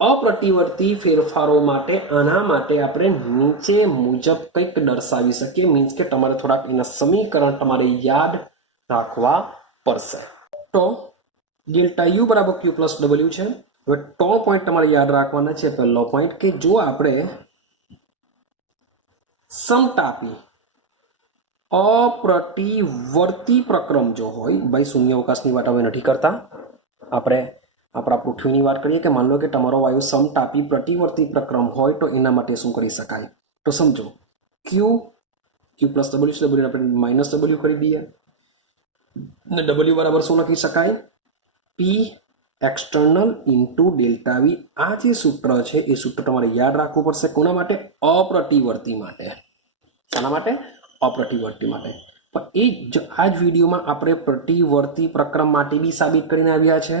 અપ્રતિવર્તી ફેરફારો માટે આના માટે આપણે નીચે મુજબ કંઈક દર્શાવી શકીએ. મીન્સ કે તમારે થોડાક એના સમીકરણ તમારે યાદ રાખવા પડશે. તો ડેલ્ટા યુ બરાબર ક્યુ પ્લસ ડબલ્યુ છે. હવે તો પોઈન્ટ તમારે યાદ રાખવાના છે. પહેલો પોઈન્ટ કે જો આપણે સમતાપી અપ્રતિવર્તી પ્રક્રમ જો હોય, ભાઈ શૂન્યાવકાશની વાત હવે નથી કરતા, આપણે આપણા પૃથ્વીની વાત કરીએ કે માન લો કે તમારો વાયુ સમતાપી પ્રતિવર્તી પ્રક્રમ હોય તો એના માટે શું કરી શકાય? તો સમજો ક્યુ પ્લસ ડબલ્યુ છે, ડબલ્યુ આપણે માઇનસ ડબલ્યુ કરી દઈએ ને ડબલ્યુ બરાબર શું લખી શકાય? P external into delta V. આ જે સૂત્ર છે એ સૂત્ર તમારે યાદ રાખવું પડશે. કોના માટે? અપ્રતિવર્તી માટે. શાના માટે? અપ્રતિવર્તી માટે. પણ આ જ વિડીયોમાં આપણે પ્રતિવર્તી પ્રક્રમ માટે બી સાબિત કરીને આવ્યા છે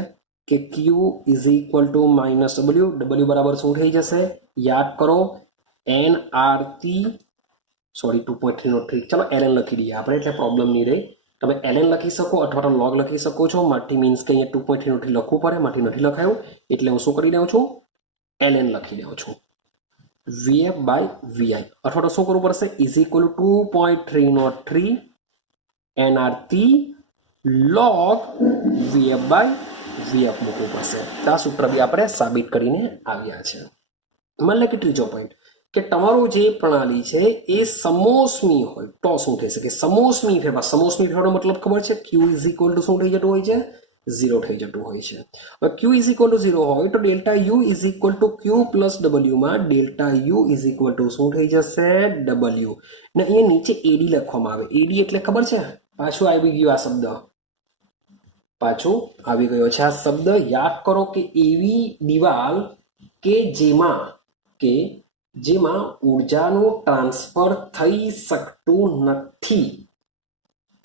કે Q is equal to minus W. W બરાબર શું થઈ જશે? યાદ કરો, એન આર ટી, સોરી 2.303, ચલો એલએન લખી દઈએ આપણે એટલે પ્રોબ્લેમ નહીં રહે. તમે એલએન લખી શકો અથવા તો લોગ લખી શકો છો. માટી મીન્સ કે અહીંયા 2.303 લખવું પડે, માટી નથી લખાયું એટલે હું શું કરી દઉં છું? એલએન લખી દઉં છું. વીએફ બાય વીઆઈ અથવા તો શું કરવું પડશે? Is equal to 2.303 NRT log VF by VF મૂકવું પડશે. આ સૂત્ર બી આપણે સાબિત કરીને આવ્યા છે. માન લે કે ત્રીજો પોઈન્ટ કે તમારું જે પ્રણાલી છે એ સમોષ્મી હોય તો શું થઈ શકે? સમોષ્મી ફેરફાર. સમોષ્મી ફેરફારનો મતલબ ખબર છે? ક્યુ ઇઝ ઇક્વલ ટુ શું થઈ જતું હોય છે? 0 થઈ જતું હોય છે. હવે ક્યુ ઇઝ ઇક્વલ ટુ 0 હોય તો delta U is equal to Q plus ડબલ્યુમાં delta U is equal to શું થઈ જશે? ડબલ્યુ. ને અહીંયા નીચે એડી લખવામાં આવે. એડી એટલે ખબર છે? પાછું આવી ગયું આ શબ્દ, પાછું આવી ગયો છે આ શબ્દ. યાદ કરો કે એવી દિવાલ કે જેમાં ઉર્જાનું ટ્રાન્સફર થઈ શકતું નથી,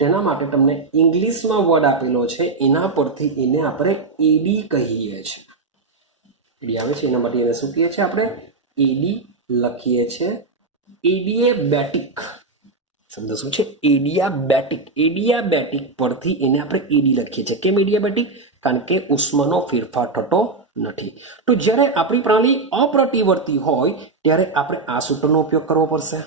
તેના માટે તમને ઇંગ્લિશમાં વર્ડ આપેલો છે, એના પરથી એને આપણે એડી કહીએ છીએ. એડી આવે છે એના માટે એને શું કહીએ છીએ? આપણે એડી લખીએ છીએ. એડિયાબેટિક શબ્દ શું છે? એડિયાબેટિક. એડિયાબેટિક પરથી એને આપણે એડી લખીએ છીએ. કેમ એડિયાબેટિક? કારણ કે ઉષ્માનો ફેરફાર થતો નથી. તો જ્યારે આપણી પ્રણાલી અપ્રતિવર્તી હોય ત્યારે આપણે આ સૂત્રનો ઉપયોગ કરવો પડશે.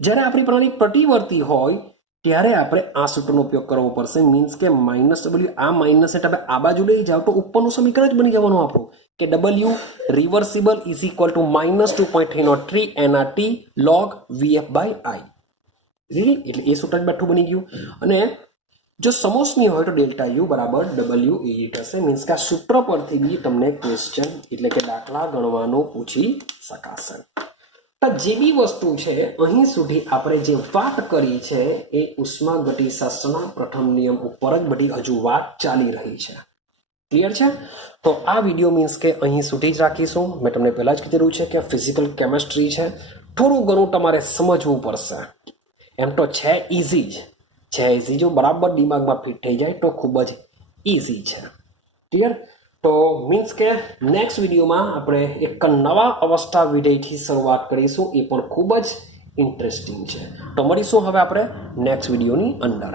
જ્યારે આપણી પ્રણાલી પ્રતિવર્તી હોય ત્યારે આપણે આ સૂત્રનો ઉપયોગ કરવો પડશે. મીન્સ કે માઇનસ ડબલ્યુ, આ માઇનસ એટલે આ બાજુ લઈ જાઓ તો ઉપરનું સમીકરણ જ બની જવાનું આપણું કે W reversible is equal to minus 2.303 NRT log VF by I. એટલે એ સૂત્ર જ બેઠું બની ગયું. અને જો સમોષ્મી હોય તો ડેલ્ટા યુ બરાબર ડબલ્યુ એડી થશે. મીન્સ કે આ સૂત્ર પરથી બી તમને ક્વેશ્ચન એટલે કે દાખલા ગણવાનું પૂછી શકાશે. જે બી વસ્તુ છે અહીં સુધી આપણે જે વાત કરી છે એ ઉષ્માગતિશાસ્ત્રના પ્રથમ નિયમ ઉપર જ બધી હજુ વાત ચાલી રહી છે. ક્લિયર છે? તો આ વિડીયો મીન્સ કે અહીં સુધી જ રાખીશું. મેં તમને પહેલા જ કીધેલું છે કે ફિઝિકલ કેમેસ્ટ્રી છે, થોડું ઘણું તમારે સમજવું પડશે. એમ તો છે ઇઝી જ છે, ઇઝી. જો બરાબર દિમાગમાં ફિટ થઈ જાય તો ખૂબ જ ઇઝી છે. ક્લિયર? તો મીન્સ કે નેક્સ્ટ વિડીયોમાં આપણે એક નવા અવસ્થા વિધેયથી શરૂઆત કરીશું. એ પણ ખૂબ જ ઇન્ટરેસ્ટિંગ છે. તો મળીશું હવે આપણે નેક્સ્ટ વિડીયોની અંદર.